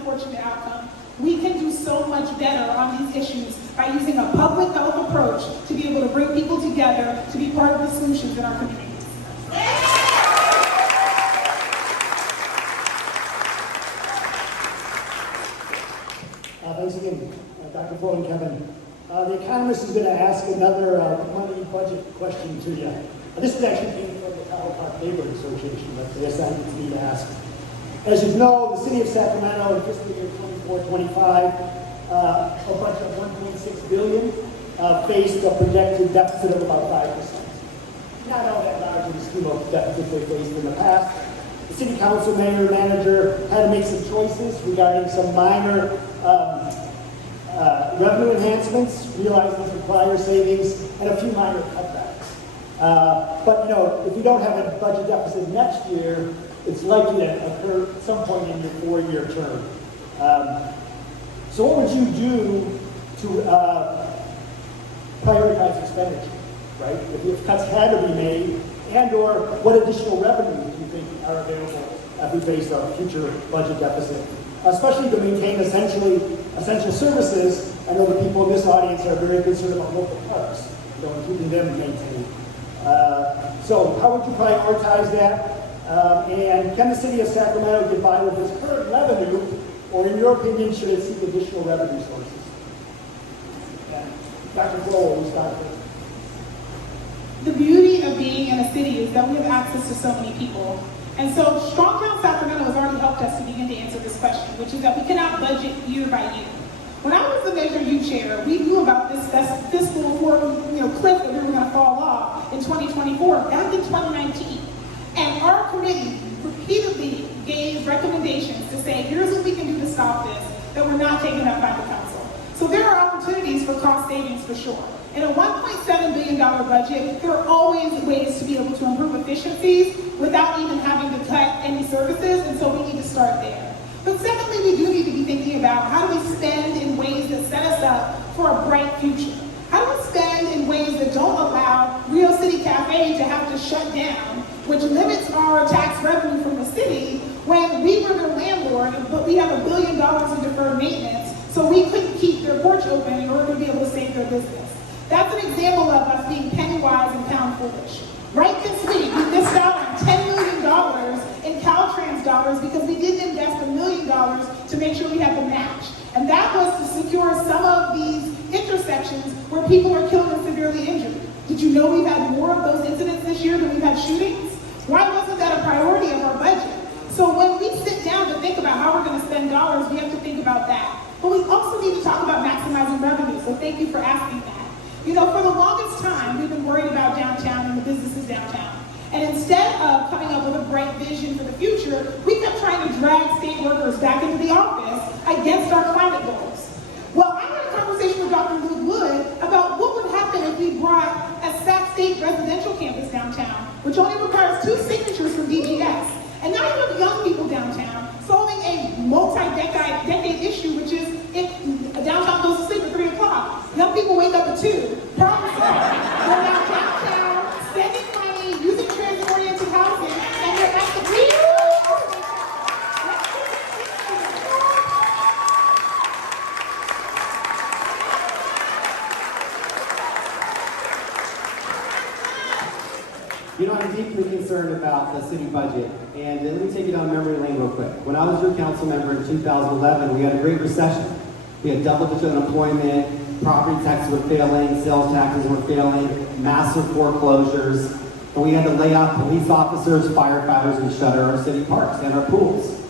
unfortunate outcome. We can do so much better on these issues by using a public health approach to be able to bring people together to be part of the solutions in our communities. Thanks again, Dr. Ford and Kevin. The economist is going to ask another money budget question to you. This is actually came from the Tahoe Park Neighborhood Association, but they assigned it to me to ask. As you know, the city of Sacramento in fiscal year 24-25, a budget of $1.6 billion faced a projected deficit of about 5%. Not all that large in the scheme of deficits they faced in the past. The city council, mayor, manager had to make some choices regarding some minor revenue enhancements, realizing some prior savings, and a few minor cutbacks. But you know, if you don't have a budget deficit next year, it's likely to occur at some point in your 4-year term. So what would you do to prioritize expenditure, right? If cuts had to be made, and or what additional revenues do you think are available as we face a future budget deficit? Especially to maintain essential services. I know the people in this audience are very concerned about local parks, and keeping them maintained. So how would you prioritize that? And can the city of Sacramento get by with its current revenue, or in your opinion, should it seek additional revenue sources? Dr. Flo, will you start first? The beauty of being in a city is that we have access to so many people. And so Strong Town Sacramento has already helped us to begin to answer this question, which is that we cannot budget year by year. When I was the Measure U chair, we knew about this fiscal cliff that we were going to fall off in 2024, back in 2019. And our committee repeatedly gave recommendations to say, here's what we can do to stop this, that were not taken up by the council. So there are opportunities for cost savings for sure. In a $1.7 billion budget, there are always ways to be able to improve efficiencies without even having to cut any services, and so we need to start there. But secondly, we do need to be thinking about how do we spend in ways that set us up for a bright future? How do we spend in ways that don't allow Rio City Cafe to have to shut down, which limits our tax revenue from the city when we were their landlord, but we have $1 billion in deferred maintenance, so we couldn't keep their porch open in order to be able to save their business. That's an example of us being penny wise and pound foolish. Right this week, we missed out on $10 million in Caltrans dollars because we didn't invest $1 million to make sure we had the match. And that was to secure some of these intersections where people are killed and severely injured. Did you know we've had more of those incidents this year than we've had shootings? Why wasn't that a priority of our budget? So when we sit down to think about how we're going to spend dollars, we have to think about that. But we also need to talk about maximizing revenue, so thank you for asking that. You know, for the longest time, we've been worried about downtown and the businesses downtown. And instead of coming up with a bright vision for the future, we kept trying to drag state workers back into the office against our climate goals. Well, I had a conversation with Dr. Luke Wood about what would happen if we brought a Sac State residential campus downtown, which only requires 2 signatures from DGS. And now you have young people downtown solving a multi-decade issue, which is if downtown goes to sleep at 3 o'clock. Young people wake up at 2. Problem solved. We're now downtown, spending money, using transit-oriented housing, and we're at the peak. You know, I'm deeply concerned about the city budget, and let me take you down memory lane real quick. When I was your council member in 2011, we had a great recession. We had double-digit unemployment, property taxes were failing, sales taxes were failing, massive foreclosures, and we had to lay off police officers, firefighters, and shutter our city parks and our pools.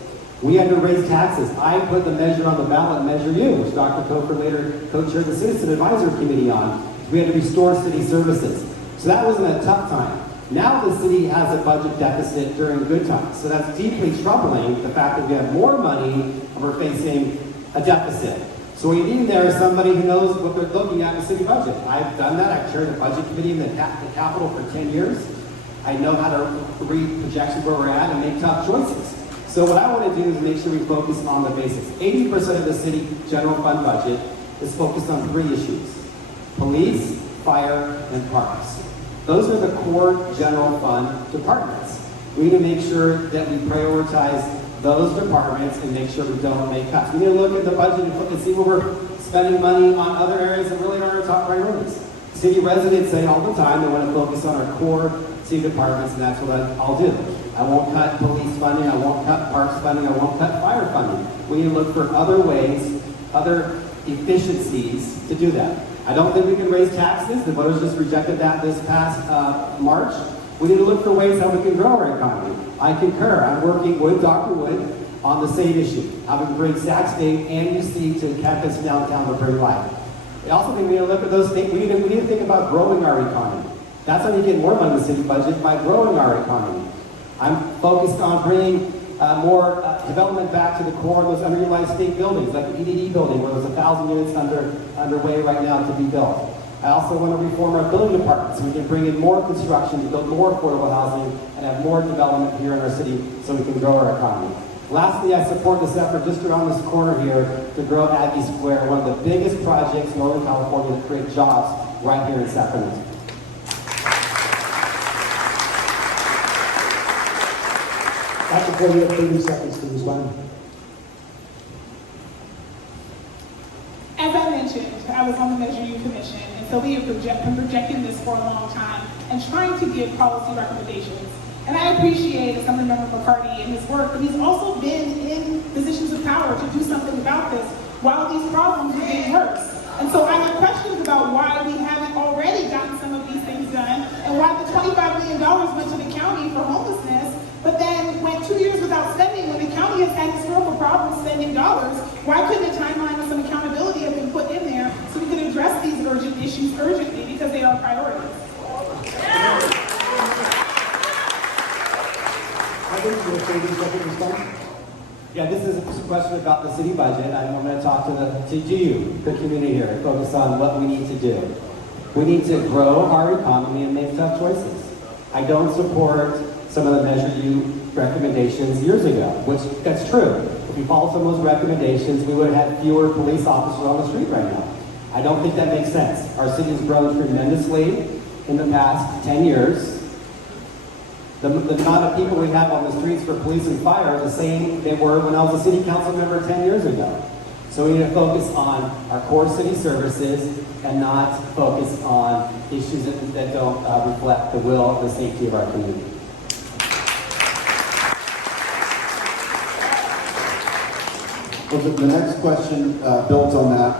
We had to raise taxes. I put the measure on the ballot, Measure U, which Dr. Coker later co-chaired the Citizen Advisory Committee on. We had to restore city services. So that wasn't a tough time. Now the city has a budget deficit during good times. So that's deeply troubling, the fact that we have more money and we're facing a deficit. So what you need there is somebody who knows what they're looking at in the city budget. I've done that. I've chaired the budget committee in the Capitol for 10 years. I know how to read projections where we're at and make tough choices. So what I want to do is make sure we focus on the basics. 80% of the city general fund budget is focused on 3 issues: police, fire, and parks. Those are the core general fund departments. We need to make sure that we prioritize those departments and make sure we don't make cuts. We need to look at the budget and look and see where we're spending money on other areas that really aren't our top priorities. City residents say all the time they want to focus on our core city departments, and that's what I'll do. I won't cut police funding, I won't cut parks funding, I won't cut fire funding. We need to look for other ways, other efficiencies to do that. I don't think we can raise taxes. The voters just rejected that this past March. We need to look for ways how we can grow our economy. I concur. I'm working with Dr. Wood on the same issue, how we can bring Sac State and UC to campus downtown to bring life. I also think we need to look at those things. We need to think about growing our economy. That's how you get more money in the city budget, by growing our economy. I'm focused on bringing more development back to the core of those underutilized state buildings, like the EDD building, where there's 1,000 units underway right now to be built. I also want to reform our building department so we can bring in more construction to build more affordable housing and have more development here in our city so we can grow our economy. Lastly, I support this effort just around this corner here to grow Aggie Square, one of the biggest projects in Northern California to create jobs right here in Sacramento. Dr. Ford, you have 30 seconds to respond. As I mentioned, I was on the Measure U Commission, and so we have been projecting this for a long time and trying to give policy recommendations. And I appreciate Assemblymember McCarty and his work, but he's also been in positions of power to do something about this while these problems are being worse. And so I have questions about why we haven't already gotten some of these things done and why the $25 million went to the county for homelessness, but then went 2 years without spending when the county has had historical problems spending dollars. Why couldn't a timeline and some accountability have been put in there so we could address these urgent issues urgently because they are priorities? I think you have 30 seconds to respond. Yeah, this is a question about the city budget. I'm going to talk to you, the community here, and focus on what we need to do. We need to grow our economy and make tough choices. I don't support some of the Measure U recommendations years ago, which that's true. If we followed some of those recommendations, we would have had fewer police officers on the street right now. I don't think that makes sense. Our city has grown tremendously in the past 10 years. The amount of people we have on the streets for police and fire are the same they were when I was a city council member 10 years ago. So we need to focus on our core city services and not focus on issues that don't reflect the will and the safety of our community. Well, the next question builds on that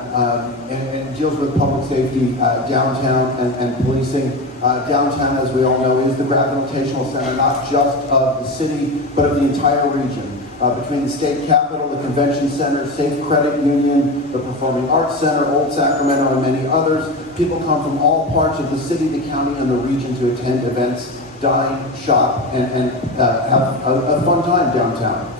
and deals with public safety, downtown and policing. Downtown, as we all know, is the gravitational center not just of the city, but of the entire region. Between the state capitol, the convention center, Safe Credit Union, the Performing Arts Center, Old Sacramento, and many others, people come from all parts of the city, the county, and the region to attend events, dine, shop, and have a fun time downtown.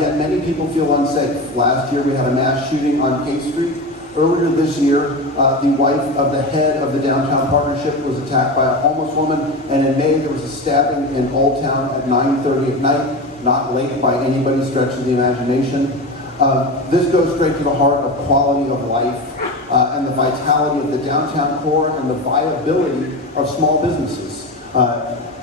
Yet many people feel unsafe. Last year we had a mass shooting on K Street. Earlier this year, the wife of the head of the Downtown Partnership was attacked by a homeless woman, and in May there was a stabbing in Old Town at 9:30 at night, not late by anybody's stretch of the imagination. This goes straight to the heart of quality of life and the vitality of the downtown core and the viability of small businesses.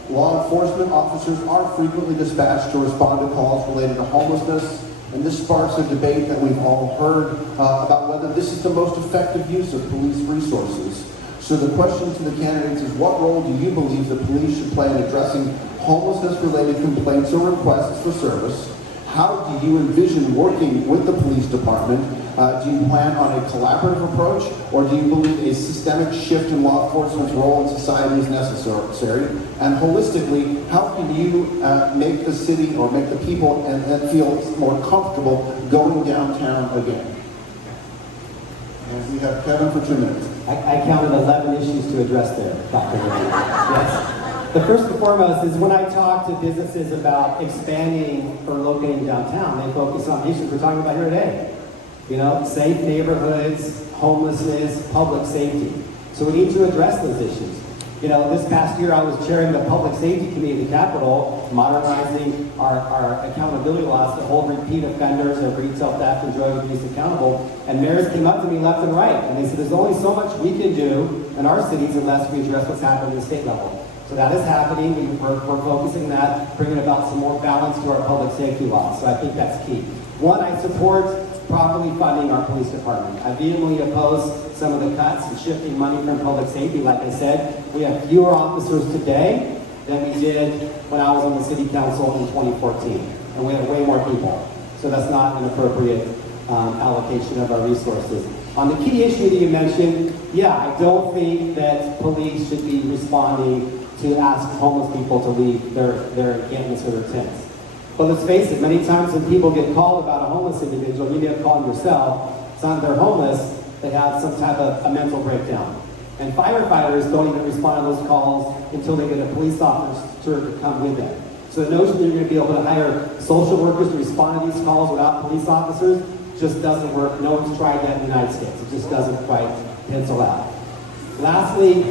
Law enforcement officers are frequently dispatched to respond to calls related to homelessness, and this sparks a debate that we've all heard about whether this is the most effective use of police resources. So the question to the candidates is, what role do you believe the police should play in addressing homelessness-related complaints or requests for service? How do you envision working with the police department? Do you plan on a collaborative approach, or do you believe a systemic shift in law enforcement's role in society is necessary? And holistically, how can you make the city or make the people and feel more comfortable going downtown again? And we have Kevin for 2 minutes. I counted 11 issues to address there, Dr. Wood. Yes. The first and foremost is when I talk to businesses about expanding or locating downtown, they focus on issues we're talking about here today. You know, safe neighborhoods, homelessness, public safety. So we need to address those issues. You know, this past year I was chairing the Public Safety Committee at the Capitol, modernizing our accountability laws to hold repeat offenders and retail theft and drug abuse accountable. And mayors came up to me left and right, and they said there's only so much we can do in our cities unless we address what's happening at the state level. So that is happening. We're focusing that, bringing about some more balance to our public safety laws. So I think that's key. One, I support properly funding our police department. I vehemently oppose some of the cuts and shifting money from public safety. Like I said, we have fewer officers today than we did when I was on the city council in 2014. And we have way more people. So that's not an appropriate allocation of our resources. On the key issue that you mentioned, yeah, I don't think that police should be responding to ask homeless people to leave their encampments or their tents. But let's face it, many times when people get called about a homeless individual, you get called yourself, it's not that they're homeless, they have some type of a mental breakdown. And firefighters don't even respond to those calls until they get a police officer to come with them. So the notion that you're going to be able to hire social workers to respond to these calls without police officers just doesn't work. No one's tried that in the United States. It just doesn't quite pencil out. Lastly,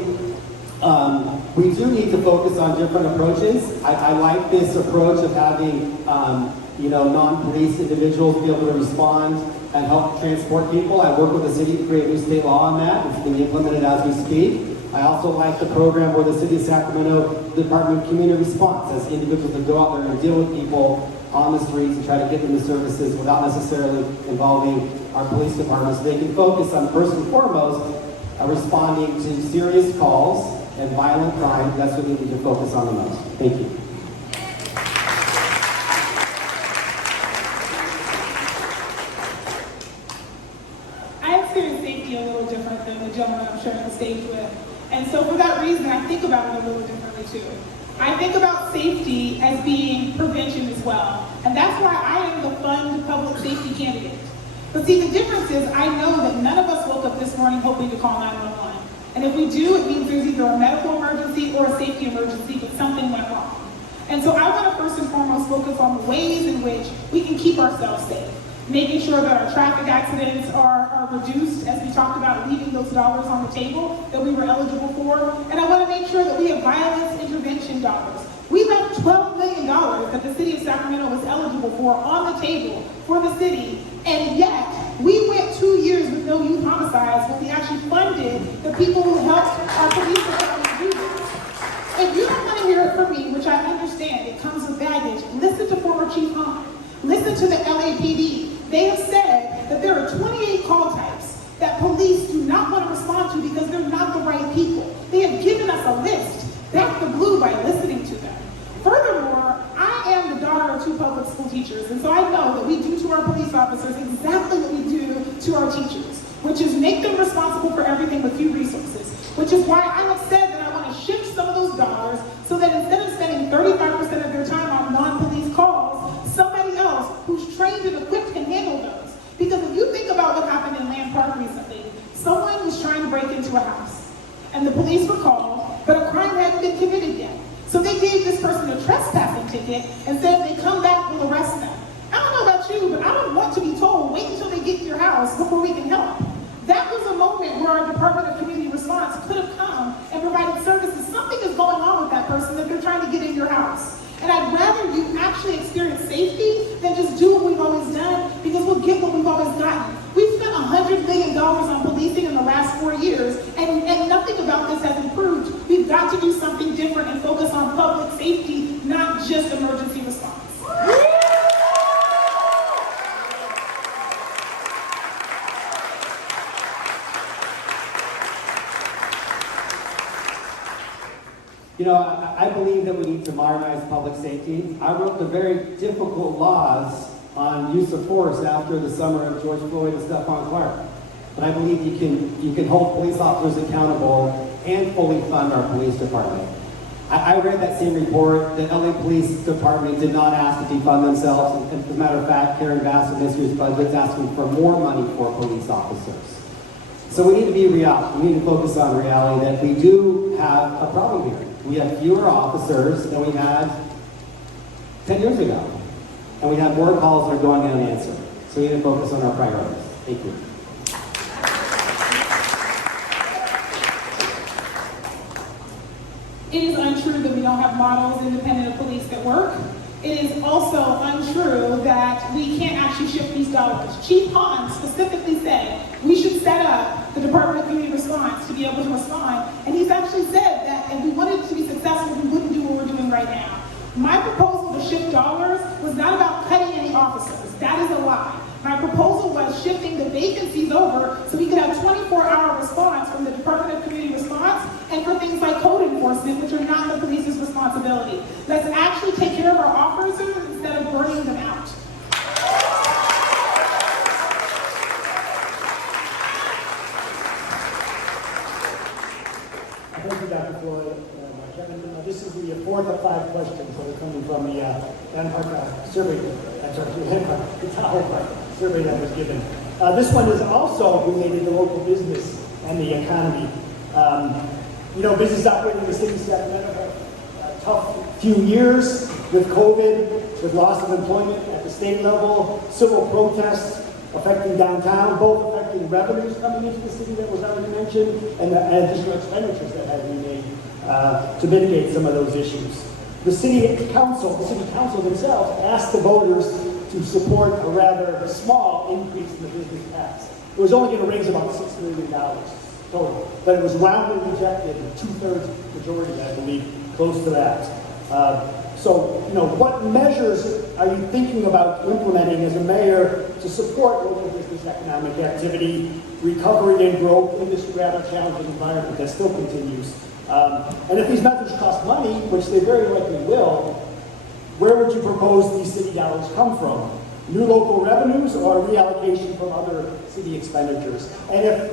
we do need to focus on different approaches. I like this approach of having non-police individuals be able to respond and help transport people. I work with the city to create a new state law on that. It's being implemented as we speak. I also like the program where the City of Sacramento Department of Community Response has individuals that go out there and deal with people on the streets and try to get them the services without necessarily involving our police departments. They can focus on, first and foremost, responding to serious calls and violent crime. That's what we need to focus on the most. Thank you. I experience safety a little different than the gentleman I'm sharing the stage with. And so for that reason, I think about it a little differently too. I think about safety as being prevention as well. And that's why I am the fund public safety candidate. But see, the difference is I know that none of us woke up this morning hoping to call 911. And if we do, it means there's either a medical emergency or a safety emergency, but something went wrong. And so I want to first and foremost focus on the ways in which we can keep ourselves safe. Making sure that our traffic accidents are reduced, as we talked about, leaving those dollars on the table that we were eligible for. And I want to make sure that we have violence intervention dollars. We left $12 million that the city of Sacramento was eligible for on the table for the city, and yet we went 2 years with no youth homicides when we actually funded the people who helped our police department do this. If you don't want to hear it from me, which I understand, it comes with baggage, listen to former Chief Hahn. Listen to the LAPD. They have said that there are 28 call types that police do not want to respond to because they're not the right people. They have given us a list. That's the glue by listening to them. Furthermore, I am the daughter of 2 public school teachers, and so I know that we do to our police officers exactly what we do to our teachers, which is make them responsible for everything with few resources, which is why I have said that I want to shift some of those dollars so that instead of spending 35% of their time on non-police calls, somebody else who's trained and equipped can handle those. Because if you think about what happened in Land Park recently, someone was trying to break into a house, and the police were called, but a crime hadn't been committed yet. So they gave this person a trespassing ticket and said if they come back, we'll arrest them. I don't know about you, but I don't want to be told, wait until they get to your house before we can help. That was a moment where our Department of Community Response could have come and provided services. Something is going on with that person that they're trying to get in your house. And I'd rather you actually experience safety than just do what we've always done, because we'll get what we've always gotten. We've spent $100 million on policing in the last 4 years, and nothing about this has improved. We've got to do something different and focus on public safety, not just emergency response. You know, I believe that we need to modernize public safety. I wrote the very difficult laws on use of force after the summer of George Floyd and Stephon Clark. But I believe you can hold police officers accountable and fully fund our police department. I read that same report. The LA Police Department did not ask to defund themselves. As a matter of fact, Karen Bass in this year's budget is asking for more money for police officers. So we need to be real. We need to focus on reality that we do have a problem here. We have fewer officers than we had 10 years ago. And we have more calls that are going unanswered. So we need to focus on our priorities. Thank you. It is untrue that we don't have models independent of police that work. It is also untrue that we can't actually shift these dollars. Chief Hahn specifically said we should set up the Department of Community Response to be able to respond. And he's actually said that if we wanted to be successful right now. My proposal to shift dollars was not about cutting any officers. That is a lie. My proposal was shifting the vacancies over so we could have 24-hour response from the Department of Community Response and for things like code enforcement, which are not the police's responsibility. Let's actually take care of our officers instead of burning them out. Thank you, Dr. Floyd. Kevin, this is the fourth of 5 questions that are coming from the Landmark survey. I'm sorry, the Tahoe Park survey that was given. This one is also related to local business and the economy. Business operating in the city of Sacramento had a tough few years with COVID, with loss of employment at the state level, civil protests affecting downtown, both affecting revenues coming into the city that was already mentioned, and additional expenditures that had to be made to mitigate some of those issues. The city council themselves asked the voters to support a rather small increase in the business tax. It was only going to raise about $6 million total, but it was roundly rejected, a 2/3 majority, I believe, close to that. What measures are you thinking about implementing as a mayor to support local business economic activity, recovery and growth in this rather challenging environment that still continues? And if these measures cost money, which they very likely will, where would you propose these city dollars come from? New local revenues or reallocation from other city expenditures? And if,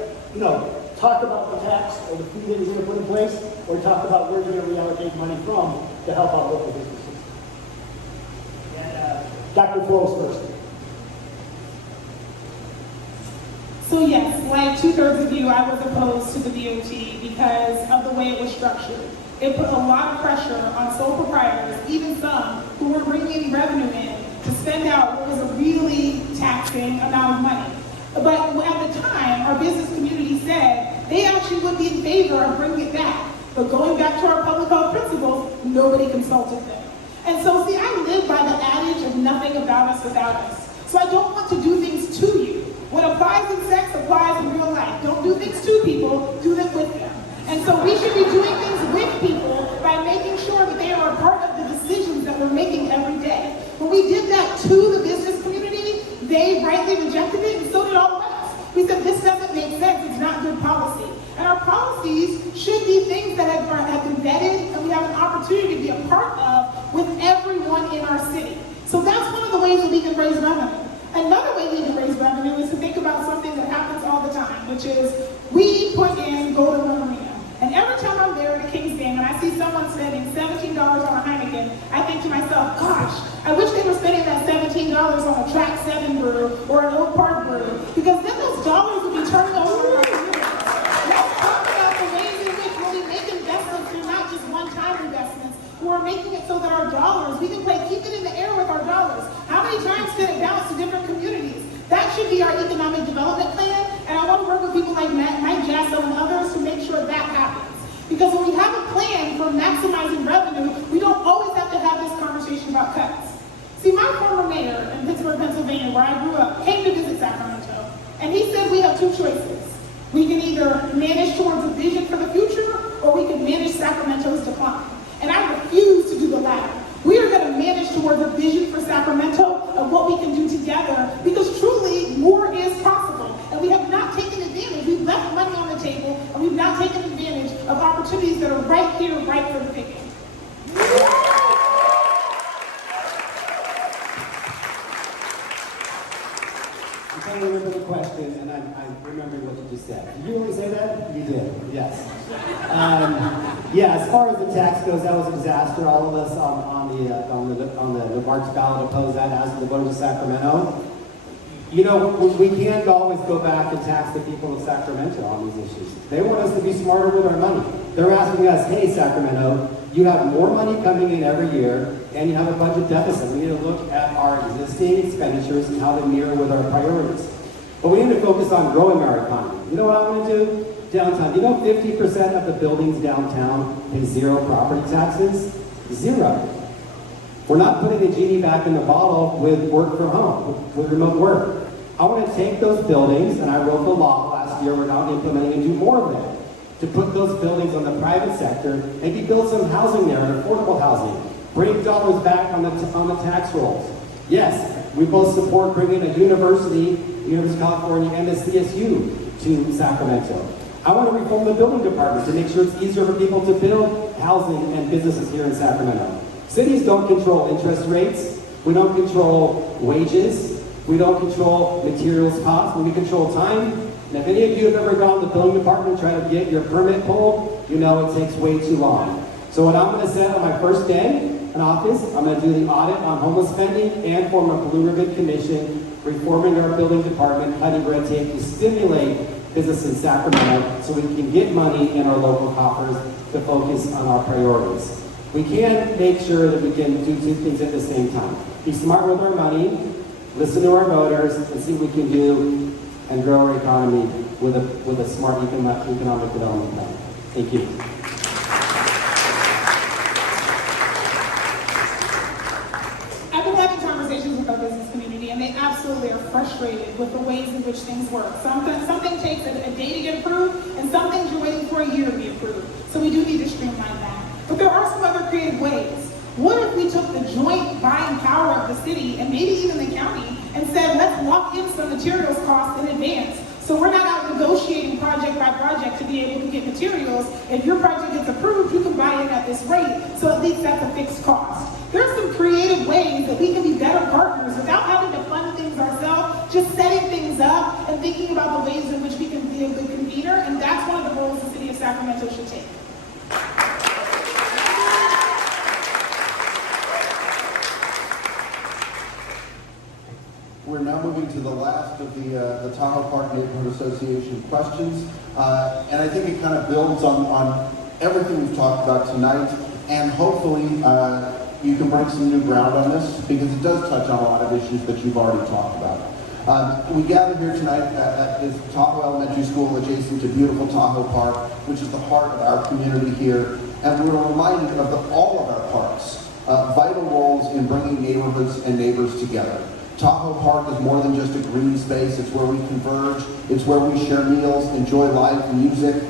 talk about the tax or the fee that you're going to put in place, or talk about where you're going to reallocate money from to help out local businesses. And Dr. Flores first. So yes, like 2/3 of you, I was opposed to the DOT because of the way it was structured. It put a lot of pressure on sole proprietors, even some who were bringing any revenue in, to spend out what was a really taxing amount of money. But at the time, our business community said they actually would be in favor of bringing it back. But going back to our public health principles, nobody consulted them. And so, see, I live by the adage of nothing about us without us. So I don't want to do things to you. What applies in sex applies in real life. Don't do things to people, do them with them. And so we should be doing things with people by making sure that they are a part of the decisions that we're making every day. When we did that to the business community, they rightly rejected it, and so did all of us. We said, this doesn't make sense, it's not good policy. And our policies should be things that have been vetted and we have an opportunity to be a part of with everyone in our city. So that's one of the ways that we can raise revenue. Another way we can raise revenue is to think about something that happens all the time, which is we put in Golden Run Arena. And every time I'm there at a Kings game and I see someone spending $17 on a Heineken, I think to myself, gosh, I wish they were spending that $17 on a Track 7 brew or an Oak Park brew, because then those dollars would be turning over in our community. Let's talk about the ways in which when we make investments, they're not just one-time investments. We're making it so that our dollars, we can play keep it in the air with our dollars. How many times did it bounce to different communities? That should be our economic development plan, and I want to work with people like Mike Jasso and others to make sure that happens. Because when we have a plan for maximizing revenue, we don't always have to have this conversation about cuts. See, my former mayor in Pittsburgh, Pennsylvania, where I grew up, came to visit Sacramento, and he said we have two choices. We can either manage towards a vision for the future, or we can manage Sacramento's decline. And I refuse to do the latter. We are going to manage towards a vision for Sacramento of what we can do together, because truly more is possible. And we have not taken advantage. We've left money on the table, and we've not taken advantage of opportunities that are right here, right for the picking. I'm trying to remember the question, and I'm remembering what you just said. Did you really say that? You did, yes. As far as the tax goes, that was a disaster. All of us on the March ballot opposed that, as did the voters of Sacramento. We can't always go back and tax the people of Sacramento on these issues. They want us to be smarter with our money. They're asking us, hey, Sacramento, you have more money coming in every year, and you have a budget deficit. We need to look at our existing expenditures and how they mirror with our priorities. But we need to focus on growing our economy. You know what I want to do? Downtown. 50% of the buildings downtown pay 0 property taxes? 0. We're not putting the genie back in the bottle with work from home, with remote work. I want to take those buildings, and I wrote the law last year, we're now implementing and do more of that, to put those buildings on the private sector, maybe build some housing there, affordable housing, Bring dollars back on the tax rolls. Yes, we both support bringing a university, University of California, and the CSU to Sacramento. I want to reform the building department to make sure it's easier for people to build housing and businesses here in Sacramento. Cities don't control interest rates. We don't control wages. We don't control materials costs. We control time. And if any of you have ever gone to the building department and tried to get your permit pulled, you know it takes way too long. So what I'm going to set on my first day in office, I'm going to do the audit on homeless spending and form a blue ribbon commission, reforming our building department, cutting red tape to stimulate business in Sacramento so we can get money in our local coffers to focus on our priorities. We can make sure that we can do two things at the same time. Be smart with our money, listen to our voters, and see what we can do and grow our economy with a smart economic development plan. Thank you. I've been having conversations with our business community, and they absolutely are frustrated with the ways in which things work. Something takes a day to get approved, and some things you're waiting for a year to be approved. So we do need to streamline that. But there are some other creative ways. What if we took the joint buying power of the city, and maybe even the county, and said, let's lock in some materials costs in advance. So we're not out negotiating project by project to be able to get materials. If your project gets approved, you can buy it at this rate, so at least that's a fixed cost. There's some creative ways that we can be better partners without having to fund things ourselves, just setting things up and thinking about the ways in which we can be a good convener, and that's one of the roles the city of Sacramento should take. We're now moving to the last of the Tahoe Park Neighborhood Association questions. And I think it kind of builds on everything we've talked about tonight. And hopefully you can break some new ground on this because it does touch on a lot of issues that you've already talked about. We gathered here tonight at this Tahoe Elementary School adjacent to beautiful Tahoe Park, which is the heart of our community here. And we were reminded of all of our parks, vital roles in bringing neighborhoods and neighbors together. Tahoe Park is more than just a green space. It's where we converge. It's where we share meals, enjoy live music,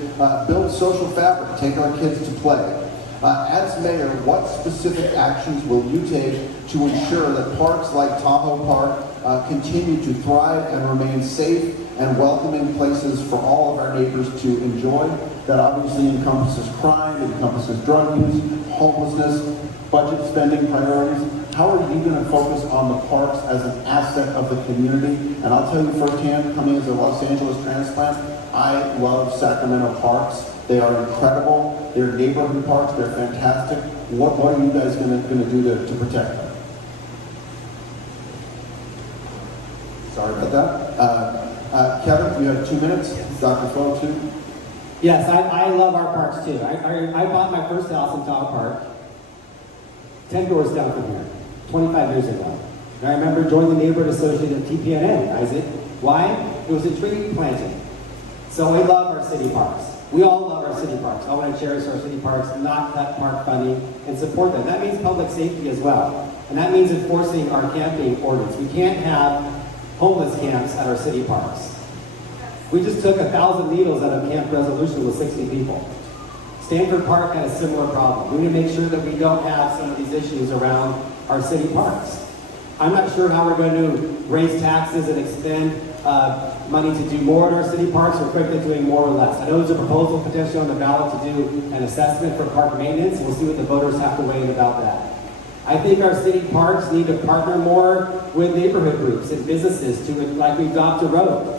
build social fabric, take our kids to play. As mayor, what specific actions will you take to ensure that parks like Tahoe Park continue to thrive and remain safe and welcoming places for all of our neighbors to enjoy? That obviously encompasses crime, it encompasses drug use, homelessness, budget spending priorities. How are you going to focus on the parks as an asset of the community? And I'll tell you firsthand, coming as a Los Angeles transplant, I love Sacramento parks. They are incredible. They're neighborhood parks. They're fantastic. What are you guys going to do to protect them? Sorry about that. Kevin, you have 2 minutes. Dr. Flo, too. Yes, I love our parks too. I bought my first house in Tahoe Park 10 doors down from here, 25 years ago. And I remember joining the neighborhood association at TPNN, Isaac. Why? It was a tree planting. So we love our city parks. We all love our city parks. I want to cherish our city parks, not cut park funding, and support them. That means public safety as well. And that means enforcing our camping ordinance. We can't have homeless camps at our city parks. We just took 1,000 needles out of Camp Resolution with 60 people. Stanford Park had a similar problem. We need to make sure that we don't have some of these issues around our city parks. I'm not sure how we're going to raise taxes and expend money to do more in our city parks or quickly doing more or less. I know there's a proposal potentially on the ballot to do an assessment for park maintenance. We'll see what the voters have to weigh in about that. I think our city parks need to partner more with neighborhood groups and businesses to, like we adopt a road.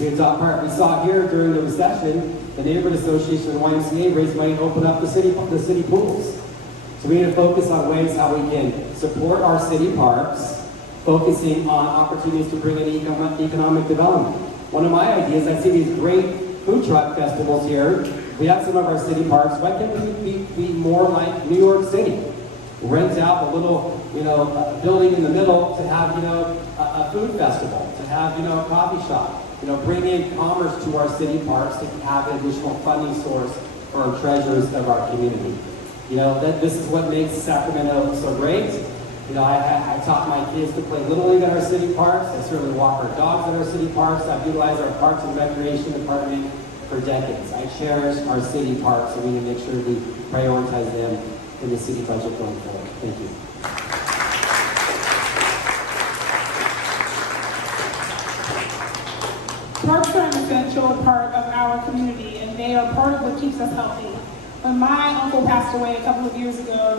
We saw here during the recession, the neighborhood association and YMCA raised money to open up the city pools. So we need to focus on ways how we can support our city parks, focusing on opportunities to bring in economic development. One of my ideas, I see these great food truck festivals here. We have some of our city parks. Why can't we be more like New York City? Rent out a little, building in the middle to have, a food festival, to have, a coffee shop. Bring in commerce to our city parks to have an additional funding source for our treasures of our community. This is what makes Sacramento so great. I taught my kids to play Little League at our city parks. I certainly walk our dogs at our city parks. I've utilized our Parks and Recreation Department for decades. I cherish our city parks, and we need to make sure we prioritize them in the city budget going forward. Thank you. Parks are an essential part of our community, and they are part of what keeps us healthy. When my uncle passed away a couple of years ago,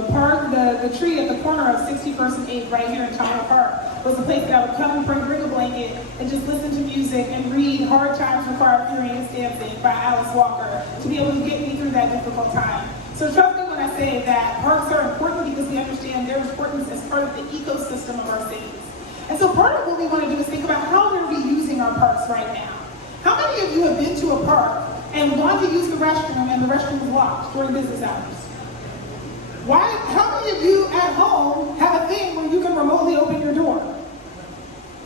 the tree at the corner of 61st and 8th right here in Tahoe Park was a place that I would come and bring a blanket and just listen to music and read Hard Times Require Furious Dancing by Alice Walker to be able to get me through that difficult time. So trust me when I say that parks are important because we understand their importance as part of the ecosystem of our cities. And so part of what we want to do is think about how we're reusing our parks right now. How many of you have been to a park and wanted to use the restroom and the restroom was locked during business hours? How many of you at home have a thing where you can remotely open your door?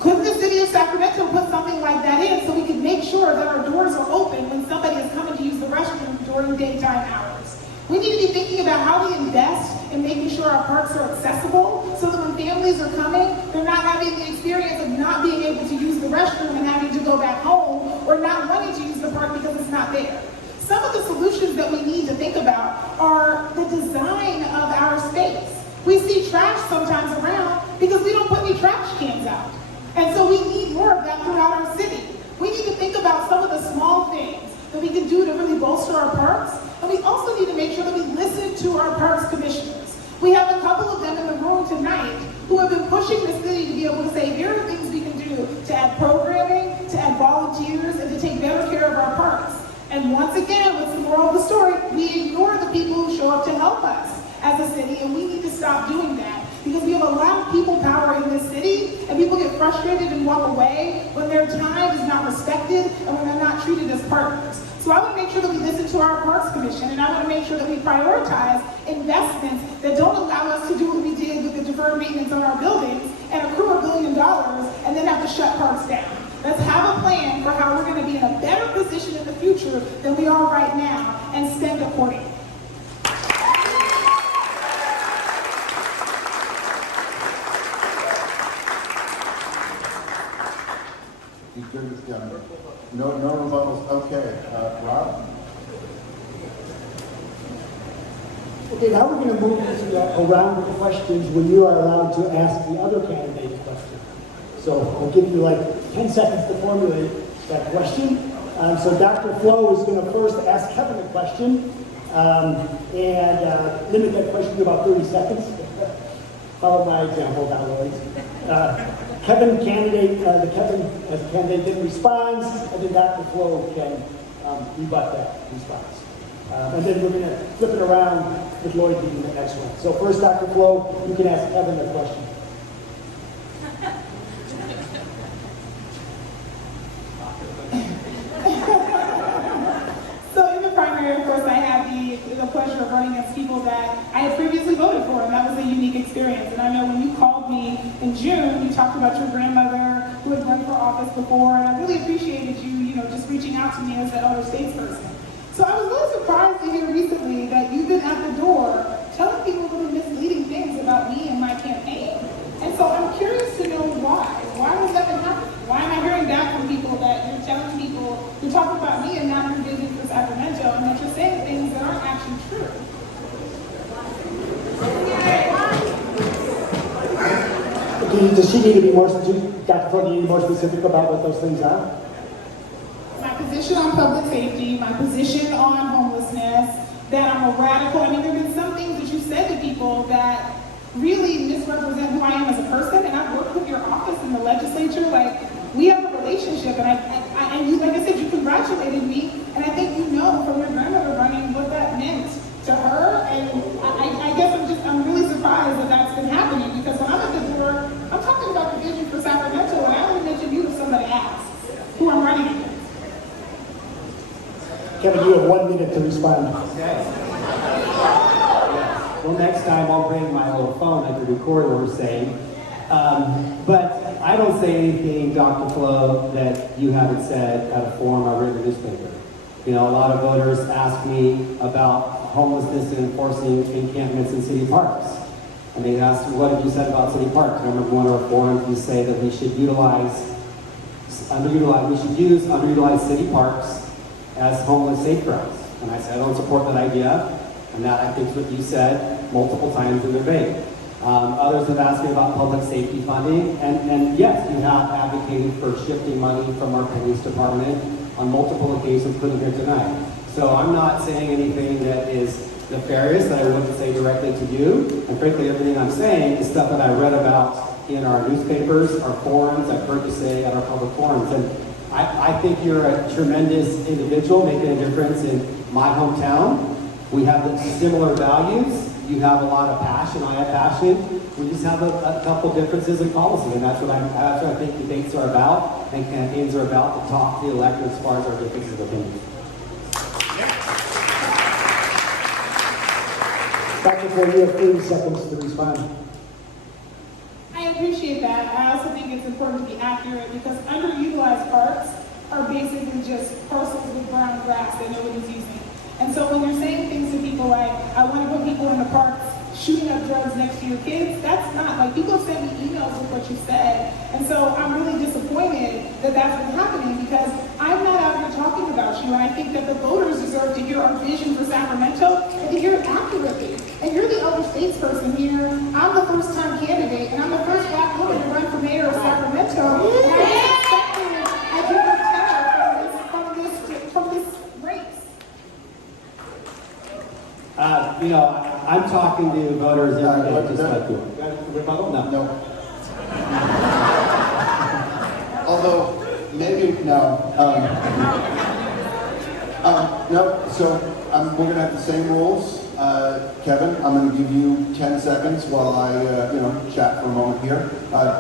Couldn't the city of Sacramento put something like that in so we could make sure that our doors are open when somebody is coming to use the restroom during daytime hours? We need to be thinking about how we invest in making sure our parks are accessible so that when families are coming, they're not having the experience of not being able to use the restroom and having to go back home or not wanting to use the park because it's not there. Some of the solutions that we need to think about are the design of our space. We see trash sometimes around because we don't put any trash cans out. And so we need more of that throughout our city. We need to think about some of the small things that we can do to really bolster our parks. And we also need to make sure that we listen to our parks commissioners. We have a couple of them in the room tonight who have been pushing the city to be able to say, here are things we can do to add programming, to add volunteers, and to take better care of our parks. And once again, what's the moral of the story? We ignore the people who show up to help us as a city, and we need to stop doing that. Because we have a lot of people power in this city, and people get frustrated and walk away when their time is not respected and when they're not treated as partners. So I want to make sure that we listen to our Parks Commission, and I want to make sure that we prioritize investments that don't allow us to do what we did with the deferred maintenance on our buildings and accrue $1 billion and then have to shut parks down. Let's have a plan for how we're going to be in a better position in the future than we are right now and spend accordingly. No rebuttals. Okay, Rob? Okay, now we're going to move into a round of questions when you are allowed to ask the other candidates questions. So I'll give you like 10 seconds to formulate that question. So Dr. Flo is going to first ask Kevin a question and limit that question to about 30 seconds. Follow my example, Valerie. Kevin, the Kevin as a candidate then responds, and then Dr. Flo can rebut that response. And then we're going to flip it around with Lloyd being the next one. So first, Dr. Flo, you can ask Kevin a question. So in the primary, of course, I had the pleasure of running against people that I had previously voted for, and that was a unique experience. And I know when you called me in June, you talked about your grandmother who had run for office before, and I really appreciated you, just reaching out to me as that other statesperson. So I was really surprised to hear recently that you've been at the door telling people really misleading things about me and my campaign. And so I'm curious to know why. Why has that been happening? Why am I hearing back from people that you're telling people, you're talking about me and not your vision for Sacramento, and that you're saying things that aren't actually true? Does she need to be more specific? Dr. Flo, do you need to be more specific about what those things are? My position on public safety, my position on homelessness, that I'm a radical. I mean, there have been some things that you said to people that really misrepresent who I am as a person, and I've worked with your office in the legislature. Like, we have a relationship, and you, like I said, you congratulated me, and I think you know from your grandmother running what that meant to her, and I guess I'm really surprised that that's been happening, because when I'm at the door, I'm talking about the vision for Sacramento, and I only mention you if somebody asks who I'm running against. Kevin, you have 1 minute to respond. Okay. Well, next time I'll bring my little phone I can record what we're saying. But I don't say anything, Dr. Flo, that you haven't said at a forum I read in the newspaper. A lot of voters ask me about homelessness and enforcing encampments in city parks. And they asked, what have you said about city parks? And I remember one of our forums, you say that we should use underutilized city parks as homeless safe routes. And I said, I don't support that idea. And And that, I think, is what you said multiple times in the debate. Others have asked me about public safety funding, and yes, you have advocated for shifting money from our police department on multiple occasions, including here tonight. So I'm not saying anything that is nefarious that I wouldn't say directly to you. And frankly, everything I'm saying is stuff that I read about in our newspapers, our forums, I've heard you say at our public forums. And I think you're a tremendous individual making a difference in my hometown. We have similar values. You have a lot of passion, I have passion. We just have a couple differences in policy, and that's what I think debates are about, and campaigns are about, to talk to the electorate as far as our differences of opinion. Dr. Ford, you have 30 seconds to respond. I appreciate that. I also think it's important to be accurate because underutilized parks are basically just parcels with brown grass that nobody's using. And so when you're saying things to people like, I want to put people in the parks shooting up drugs next to your kids, that's not, like, people send me emails with what you said. And so I'm really disappointed that that's what's happening because I'm not out here talking about you, and I think that the voters deserve to hear our vision for Sacramento and to hear it accurately. And you're the elder statesperson here. I'm the first-time candidate, and I'm the first Black woman to run for mayor of Sacramento. And I'm expecting a different tenor from this race. I'm talking to voters every day, just like you. Rebuttal? No. No. Although, maybe, no. No, so we're going to have the same rules. Kevin, I'm going to give you 10 seconds while I, chat for a moment here.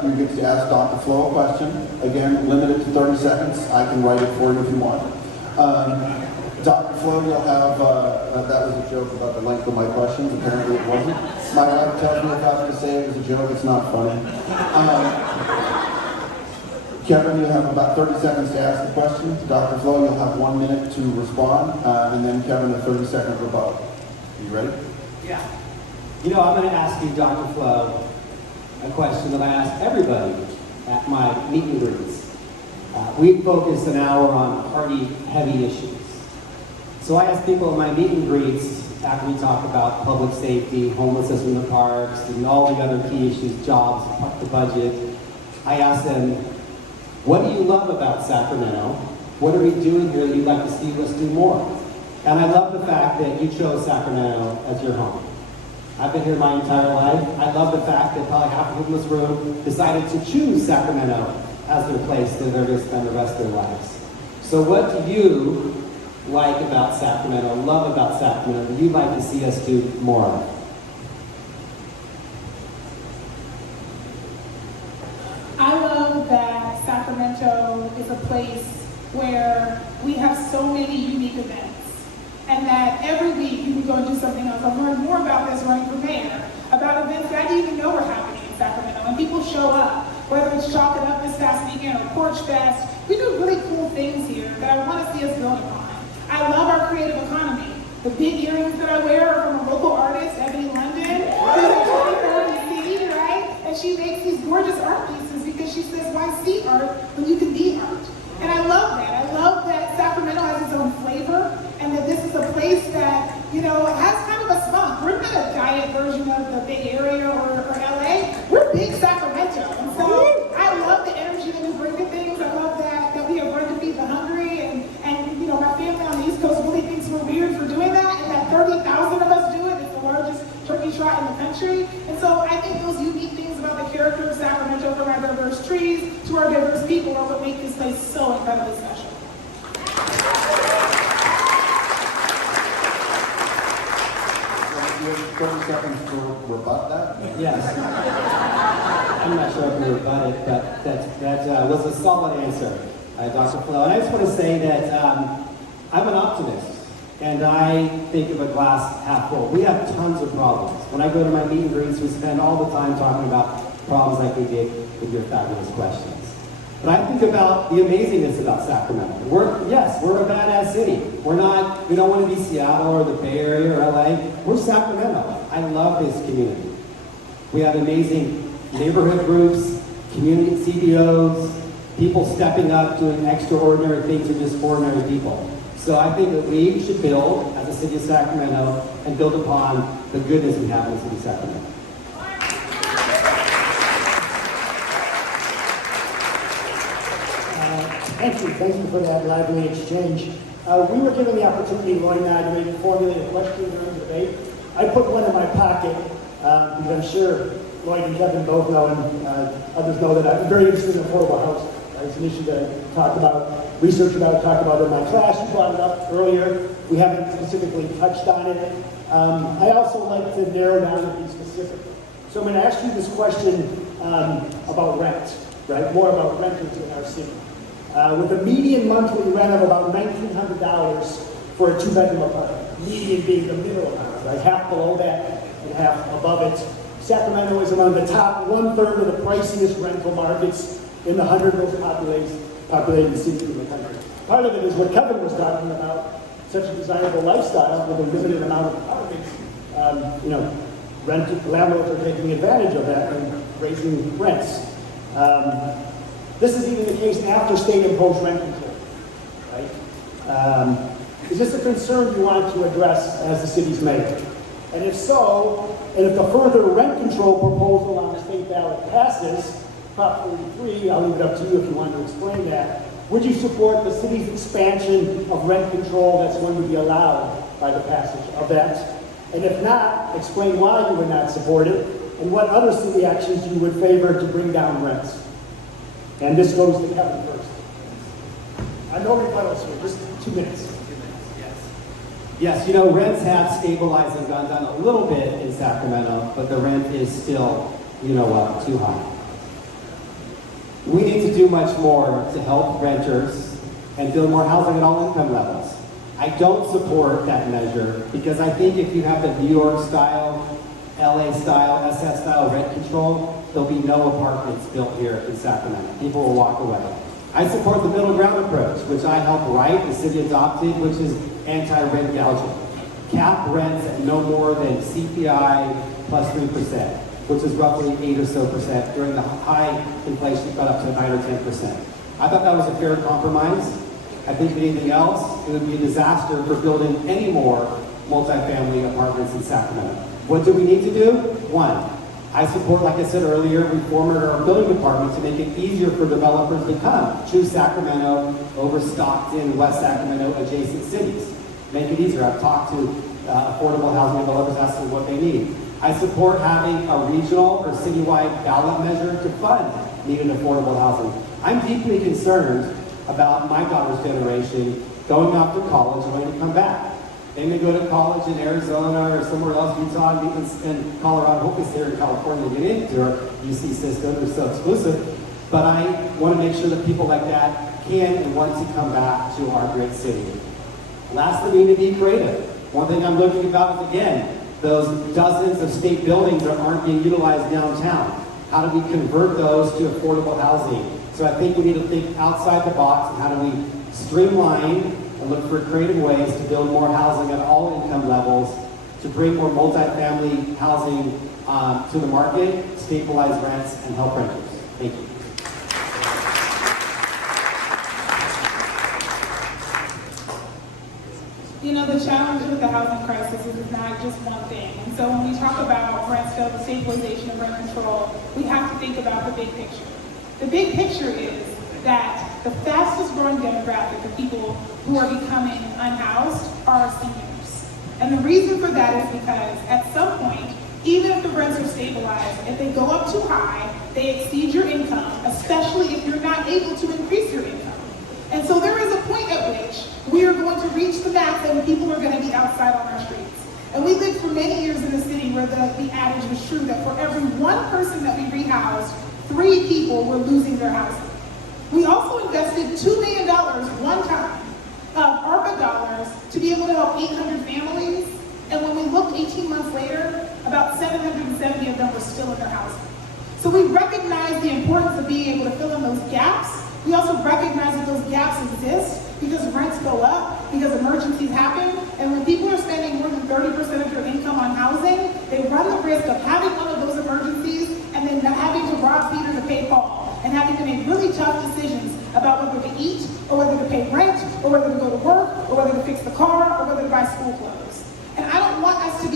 You get to ask Dr. Flo a question. Again, limited to 30 seconds. I can write it for you if you want. Dr. Flo, you'll have, that was a joke about the length of my questions. Apparently it wasn't. My wife tells me if I have to say it was a joke, it's not funny. Kevin, you have about 30 seconds to ask the question. Dr. Flo, you'll have 1 minute to respond, and then Kevin, a 30-second rebuttal. Are you ready? Yeah. I'm going to ask you, Dr. Flo, a question that I ask everybody at my meet and greets. We focus an hour on party heavy issues. So I ask people at my meet and greets, after we talk about public safety, homelessness in the parks, and all the other key issues, jobs, the budget, I ask them, what do you love about Sacramento? What are we doing here that you'd like to see us do more? And I love the fact that you chose Sacramento as your home. I've been here my entire life. I love the fact that probably half of people in this room decided to choose Sacramento as their place that they're going to spend the rest of their lives. So what do you like about Sacramento, love about Sacramento, that you'd like to see us do more of? I love that Sacramento is a place where we have so many unique events, and that every week you can go and do something else. I've learned more about this running for mayor, about events that I didn't even know were happening in Sacramento, and people show up, whether it's Chalk It Up this past weekend or Porch Fest. We do really cool things here that I want to see us build upon. I love our creative economy. The big earrings that I wear are from a local artist, Ebony London, who's actually from the city, right? And she makes these gorgeous art pieces because she says, why see art when you can be art? And I love that. I love that Sacramento has its own flavor and that this is a place that, has kind of a spunk. We're not a diet version of the Bay Area or LA. We're big Sacramento. And so I love the energy that we bring to things. I love that we have Run to Feed the Hungry and my family on the East Coast really thinks we're weird for doing that, and that 30,000 of us do it. It's the largest turkey trot in the country. And so I think those unique things about the character of Sacramento, from our diverse trees to our diverse people, are what make this place so incredibly special. You have 30 seconds to rebut that? Yes. I'm not sure if we rebut it, but that was a solid answer, Dr. Flo. And I just want to say that I'm an optimist, and I think of a glass half full. We have tons of problems. When I go to my meet and greets, we spend all the time talking about problems like we did with your fabulous questions. But I think about the amazingness about Sacramento. We're a badass city. We don't want to be Seattle or the Bay Area or LA. We're Sacramento. I love this community. We have amazing neighborhood groups, community CBOs, people stepping up, doing extraordinary things with just ordinary people. So I think that we should build, as a city of Sacramento, and build upon the goodness we have in the city of Sacramento. Thank you for that lively exchange. We were given the opportunity, Lloyd and I, to maybe formulate a question during the debate. I put one in my pocket because I'm sure Lloyd and Kevin both know, and others know, that I'm very interested in affordable housing. It's an issue that I talked about, research about, talked about in my class. You brought it up earlier. We haven't specifically touched on it. I also like to narrow down and be specific. So I'm going to ask you this question about rent, right? More about renters in our city. With a median monthly rent of about $1,900 for a two-bedroom apartment. Median being the middle amount, right? Half below that and half above it. Sacramento is among the top 1/3 of the priciest rental markets in the 100 most populated cities in the country. Part of it is what Kevin was talking about, such a desirable lifestyle with a limited amount of apartments. Landlords are taking advantage of that and raising rents. This is even the case after state-imposed rent control, right? Is this a concern you want to address as the city's mayor? And if so, and if the further rent control proposal on the state ballot passes, Prop 43, I'll leave it up to you if you want to explain that, would you support the city's expansion of rent control that's going to be allowed by the passage of that? And if not, explain why you would not support it, and what other city actions you would favor to bring down rents. And this goes to Kevin first. I know rebuttals here, just 2 minutes. Yes, rents have stabilized and gone down a little bit in Sacramento, but the rent is still, too high. We need to do much more to help renters and build more housing at all income levels. I don't support that measure because I think if you have the New York style, LA style, SS style rent control, there'll be no apartments built here in Sacramento. People will walk away. I support the middle ground approach, which I helped write, the city adopted, which is anti-rent gouging. Cap rents at no more than CPI plus 3%, which is roughly 8 or so percent. During the high inflation, it got up to 9 or 10%. I thought that was a fair compromise. I think if anything else, it would be a disaster for building any more multifamily apartments in Sacramento. What do we need to do? One, I support, like I said earlier, reforming our building department to make it easier for developers to come. Choose Sacramento over Stockton, West Sacramento, adjacent cities. Make it easier. I've talked to affordable housing developers, asking what they need. I support having a regional or citywide ballot measure to fund needed affordable housing. I'm deeply concerned about my daughter's generation going off to college and going to come back. They may go to college in Arizona or somewhere else, Utah, and Colorado. Hope it's here in California to get into our UC system. They're so exclusive. But I want to make sure that people like that can and want to come back to our great city. Lastly, we need to be creative. One thing I'm looking about is, again, those dozens of state buildings that aren't being utilized downtown. How do we convert those to affordable housing? So I think we need to think outside the box and how do we streamline and look for creative ways to build more housing at all income levels, to bring more multifamily housing to the market, stabilize rents, and help renters. Thank you. The challenge with the housing crisis is not just one thing. And so when we talk about rent stabilization and rent control, we have to think about the big picture. The big picture is that the fastest growing demographic of people who are becoming unhoused are seniors. And the reason for that is because at some point, even if the rents are stabilized, if they go up too high, they exceed your income, especially if you're not able to increase your income. And so there is a point at which we are going to reach the max and people are going to be outside on our streets. And we lived for many years in a city where the adage was true that for every one person that we rehoused, 3 people were losing their housing. We also invested $2 million one time of ARPA dollars to be able to help 800 families. And when we looked 18 months later, about 770 of them were still in their housing. So we recognize the importance of being able to fill in those gaps. We also recognize that those gaps exist because rents go up, because emergencies happen, and when people are spending more than 30% of their income on housing, they run the risk of having one of those emergencies and then having to rob Peter to pay Paul, and having to make really tough decisions about whether to eat, or whether to pay rent, or whether to go to work, or whether to fix the car, or whether to buy school clothes. And I don't want us to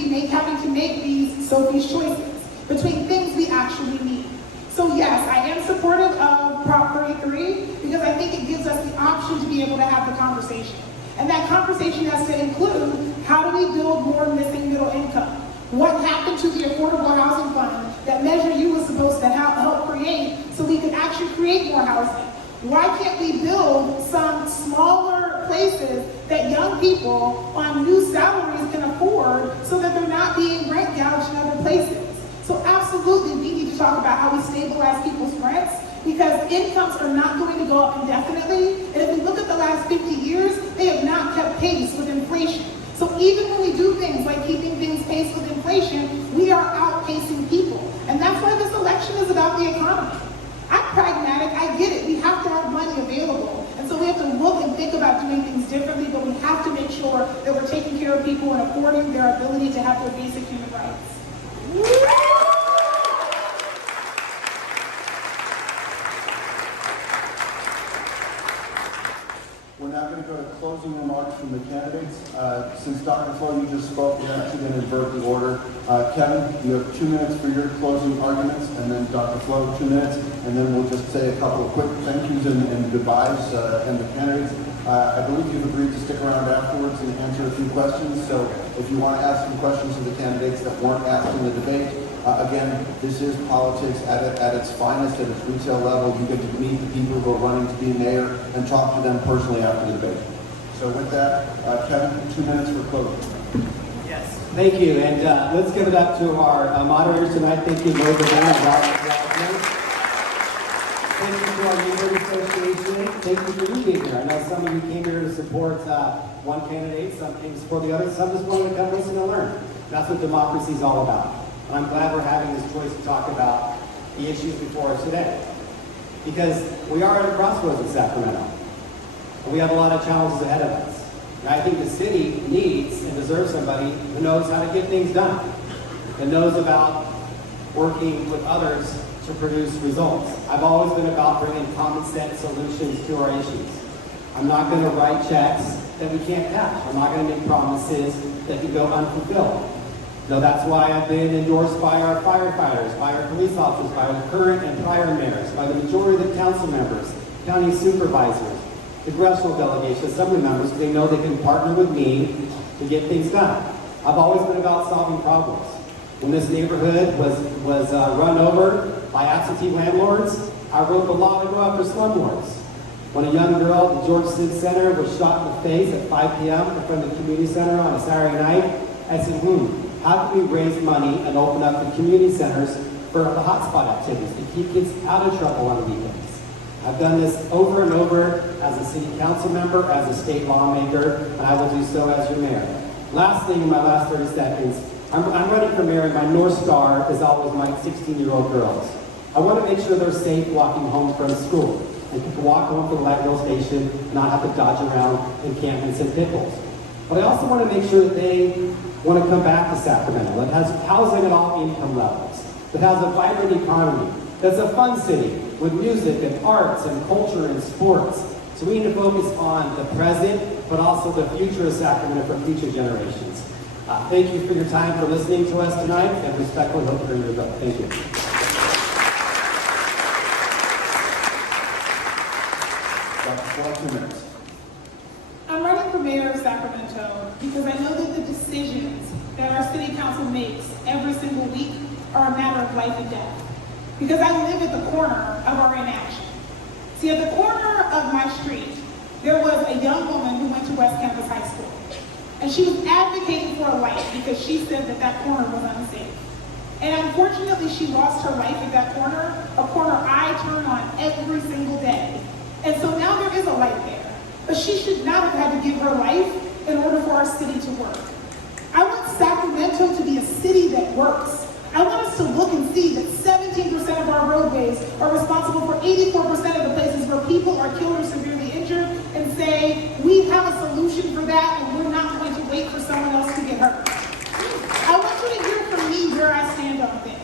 to make these Sophie's choices between things we actually need. So yes, I am supportive of Prop 33 because I think it gives us the option to be able to have the conversation. And that conversation has to include, how do we build more missing middle income? What happened to the Affordable Housing Fund that Measure U was supposed to help create so we could actually create more housing? Why can't we build some smaller places that young people on new salaries can afford so that they're not being rent gouged in other places? So absolutely, we need to talk about how we stabilize people's rents, because incomes are not going to go up indefinitely. And if we look at the last 50 years, they have not kept pace with inflation. So even when we do things like keeping things pace with inflation, we are outpacing people. And that's why this election is about the economy. I'm pragmatic, I get it. We have to have money available. And so we have to look and think about doing things differently, but we have to make sure that we're taking care of people and affording their ability to have their basic human rights. We're now going to go to closing remarks from the candidates. Since Dr. Flo, you just spoke, we're actually going to invert the order. Kevin, you have 2 minutes for your closing arguments, and then Dr. Flo, 2 minutes, and then we'll just say a couple of quick thank yous and goodbyes and the candidates. I believe you've agreed to stick around afterwards and answer a few questions, so if you want to ask some questions of the candidates that weren't asked in the debate, again, this is politics at its finest, at its retail level. You get to meet the people who are running to be mayor and talk to them personally after the debate. So with that, Kevin, 2 minutes for closing. Yes. Thank you, and let's give it up to our moderators tonight. Thank you, Lloyd and thank you to our neighborhood association. Thank you for being here. I know some of you came here to support one candidate, some came to support the other, some just wanted to come listen and learn. That's what democracy is all about. And I'm glad we're having this choice to talk about the issues before us today. Because we are at a crossroads in Sacramento. And we have a lot of challenges ahead of us. And I think the city needs and deserves somebody who knows how to get things done. And knows about working with others to produce results. I've always been about bringing common sense solutions to our issues. I'm not going to write checks that we can't cash. I'm not going to make promises that can go unfulfilled. No, that's why I've been endorsed by our firefighters, by our police officers, by our current and prior mayors, by the majority of the council members, county supervisors, congressional delegation, assembly members, because they know they can partner with me to get things done. I've always been about solving problems. When this neighborhood was run over by absentee landlords, I wrote the law to go after slumlords. When a young girl at the George Civic Center was shot in the face at 5 p.m. in front of the community center on a Saturday night, I said, how can we raise money and open up the community centers for the hotspot activities to keep kids out of trouble on the weekends? I've done this over and over as a city council member, as a state lawmaker, and I will do so as your mayor. Last thing in my last 30 seconds, I'm running for mayor, and my North Star is always my 16-year-old girls. I want to make sure they're safe walking home from school. And can walk home from the light rail station, not have to dodge around encampments and pickles. But I also want to make sure that they want to come back to Sacramento, that has housing at all income levels, that has a vibrant economy, that's a fun city with music and arts and culture and sports. So we need to focus on the present, but also the future of Sacramento for future generations. Thank you for your time, for listening to us tonight, and respectfully hope to bring your vote. Thank you. Dr. 2 minutes. I'm running for mayor of Sacramento because I know that the decisions that our city council makes every single week are a matter of life and death. Because I live at the corner of our inaction. See, at the corner of my street, there was a young woman who went to West Campus High School. And she was advocating for a light because she said that that corner was unsafe. And unfortunately, she lost her life at that corner, a corner I turn on every single day. And so now there is a light there. But she should not have had to give her life in order for our city to work. I want Sacramento to be a city that works. I want us to look and see that 17% of our roadways are responsible for 84% of the places where people are killed or severely injured, and say, we have a solution for that and we're not going to wait for someone else to get hurt. I want you to hear from me where I stand on things.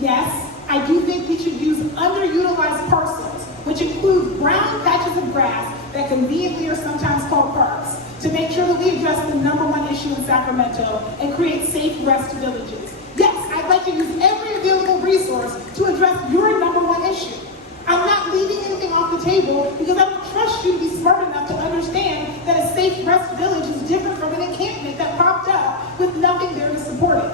Yes, I do think we should use underutilized parcels, which include brown patches of grass that conveniently are sometimes called parks, to make sure that we address the #1 issue in Sacramento and create safe rest villages. Yes, I'd like to use every available resource to address your #1 issue. I'm not leaving anything off the table because I don't trust you to be smart enough to understand that a safe rest village is different from an encampment that popped up with nothing there to support it.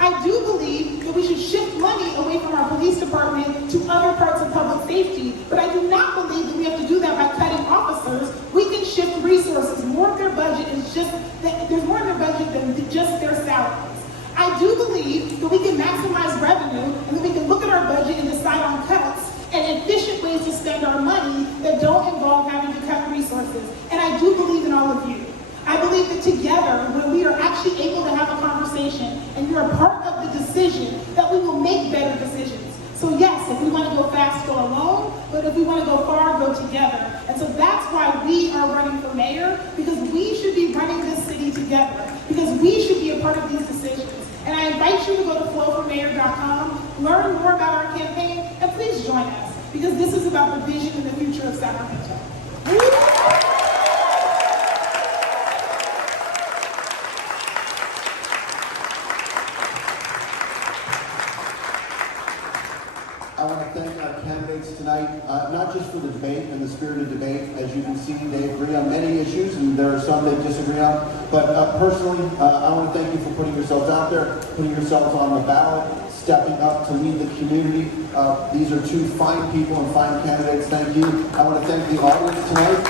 I do believe that we should shift money away from our police department to other parts of public safety, but I do not believe that we have to do that by cutting officers. We can shift resources. More of their budget is just, there's more in their budget than just their salaries. I do believe that we can maximize revenue and that we can look at our budget and decide on cuts and efficient ways to spend our money that don't involve having to cut resources. And I do believe in all of you. I believe that together, when we are actually able to have a conversation and you're a part of the decision, that we will make better decisions. So yes, if we want to go fast, go alone, but if we want to go far, go together. And so that's why we are running for mayor, because we should be running this city together, because we should be a part of these decisions. And I invite you to go to flowformayor.com, learn more about our campaign, and please join us, because this is about the vision and the future of Sacramento. I want to thank our candidates tonight, not just for the debate and the spirited debate. As you can see, they agree on many issues, and there are some they disagree on. But personally, I want to thank you for putting yourselves out there, putting yourselves on the ballot, stepping up to lead the community. These are two fine people and fine candidates. Thank you. I want to thank the audience tonight.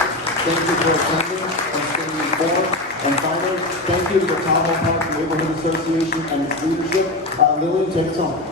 Thank you for attending and staying informed. And finally, thank you to the Tahoe Park Neighborhood Association and its leadership. Lillian, take us home.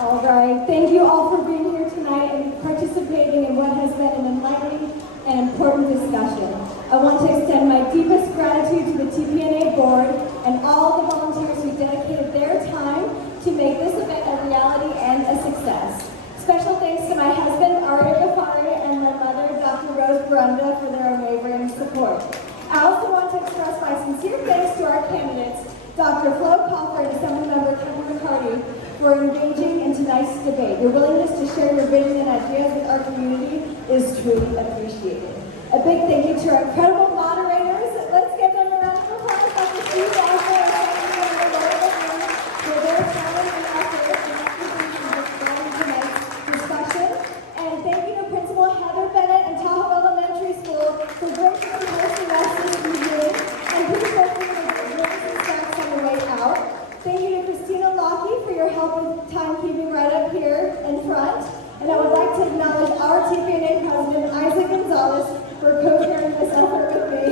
All right, thank you all for being here tonight and participating in what has been an enlightening and important discussion. I want to extend my deepest gratitude to the TPNA board and all the volunteers who dedicated their time to make this event a reality and a success. Special thanks to my husband, Arya Ghaffari, and my mother, Dr. Rose Barunda, for their unwavering support. I also want to express my sincere thanks to our candidates, Dr. Flo Coffer and Assemblymember Kevin McCarty, for engaging in tonight's debate. Your willingness to share your vision and ideas with our community is truly appreciated. A big thank you to our incredible moderators. Let's give them a round of applause. Dr. Steve Alpha and Assemblymember Laura Levine for their time and effort in executing tonight's discussion. And thank you to Principal Heather Bennett and Tahoe Elementary School for graciously hosting us this evening and please hopefully the drinks and snacks on the way out. Thank you to Christina Lockie for your help with timekeeping right up here in front. And I would like to acknowledge our TPNA President, Isaac Gonzalez, for co-chairing this effort with me.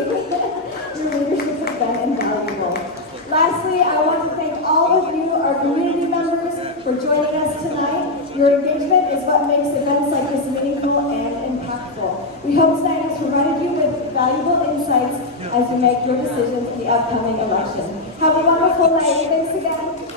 Your leadership has been invaluable. Lastly, I want to thank all of you, our community members, for joining us tonight. Your engagement is what makes events like this meaningful and impactful. We hope tonight has provided you with valuable insights as you make your decisions in the upcoming election. Have a wonderful night. Thanks again.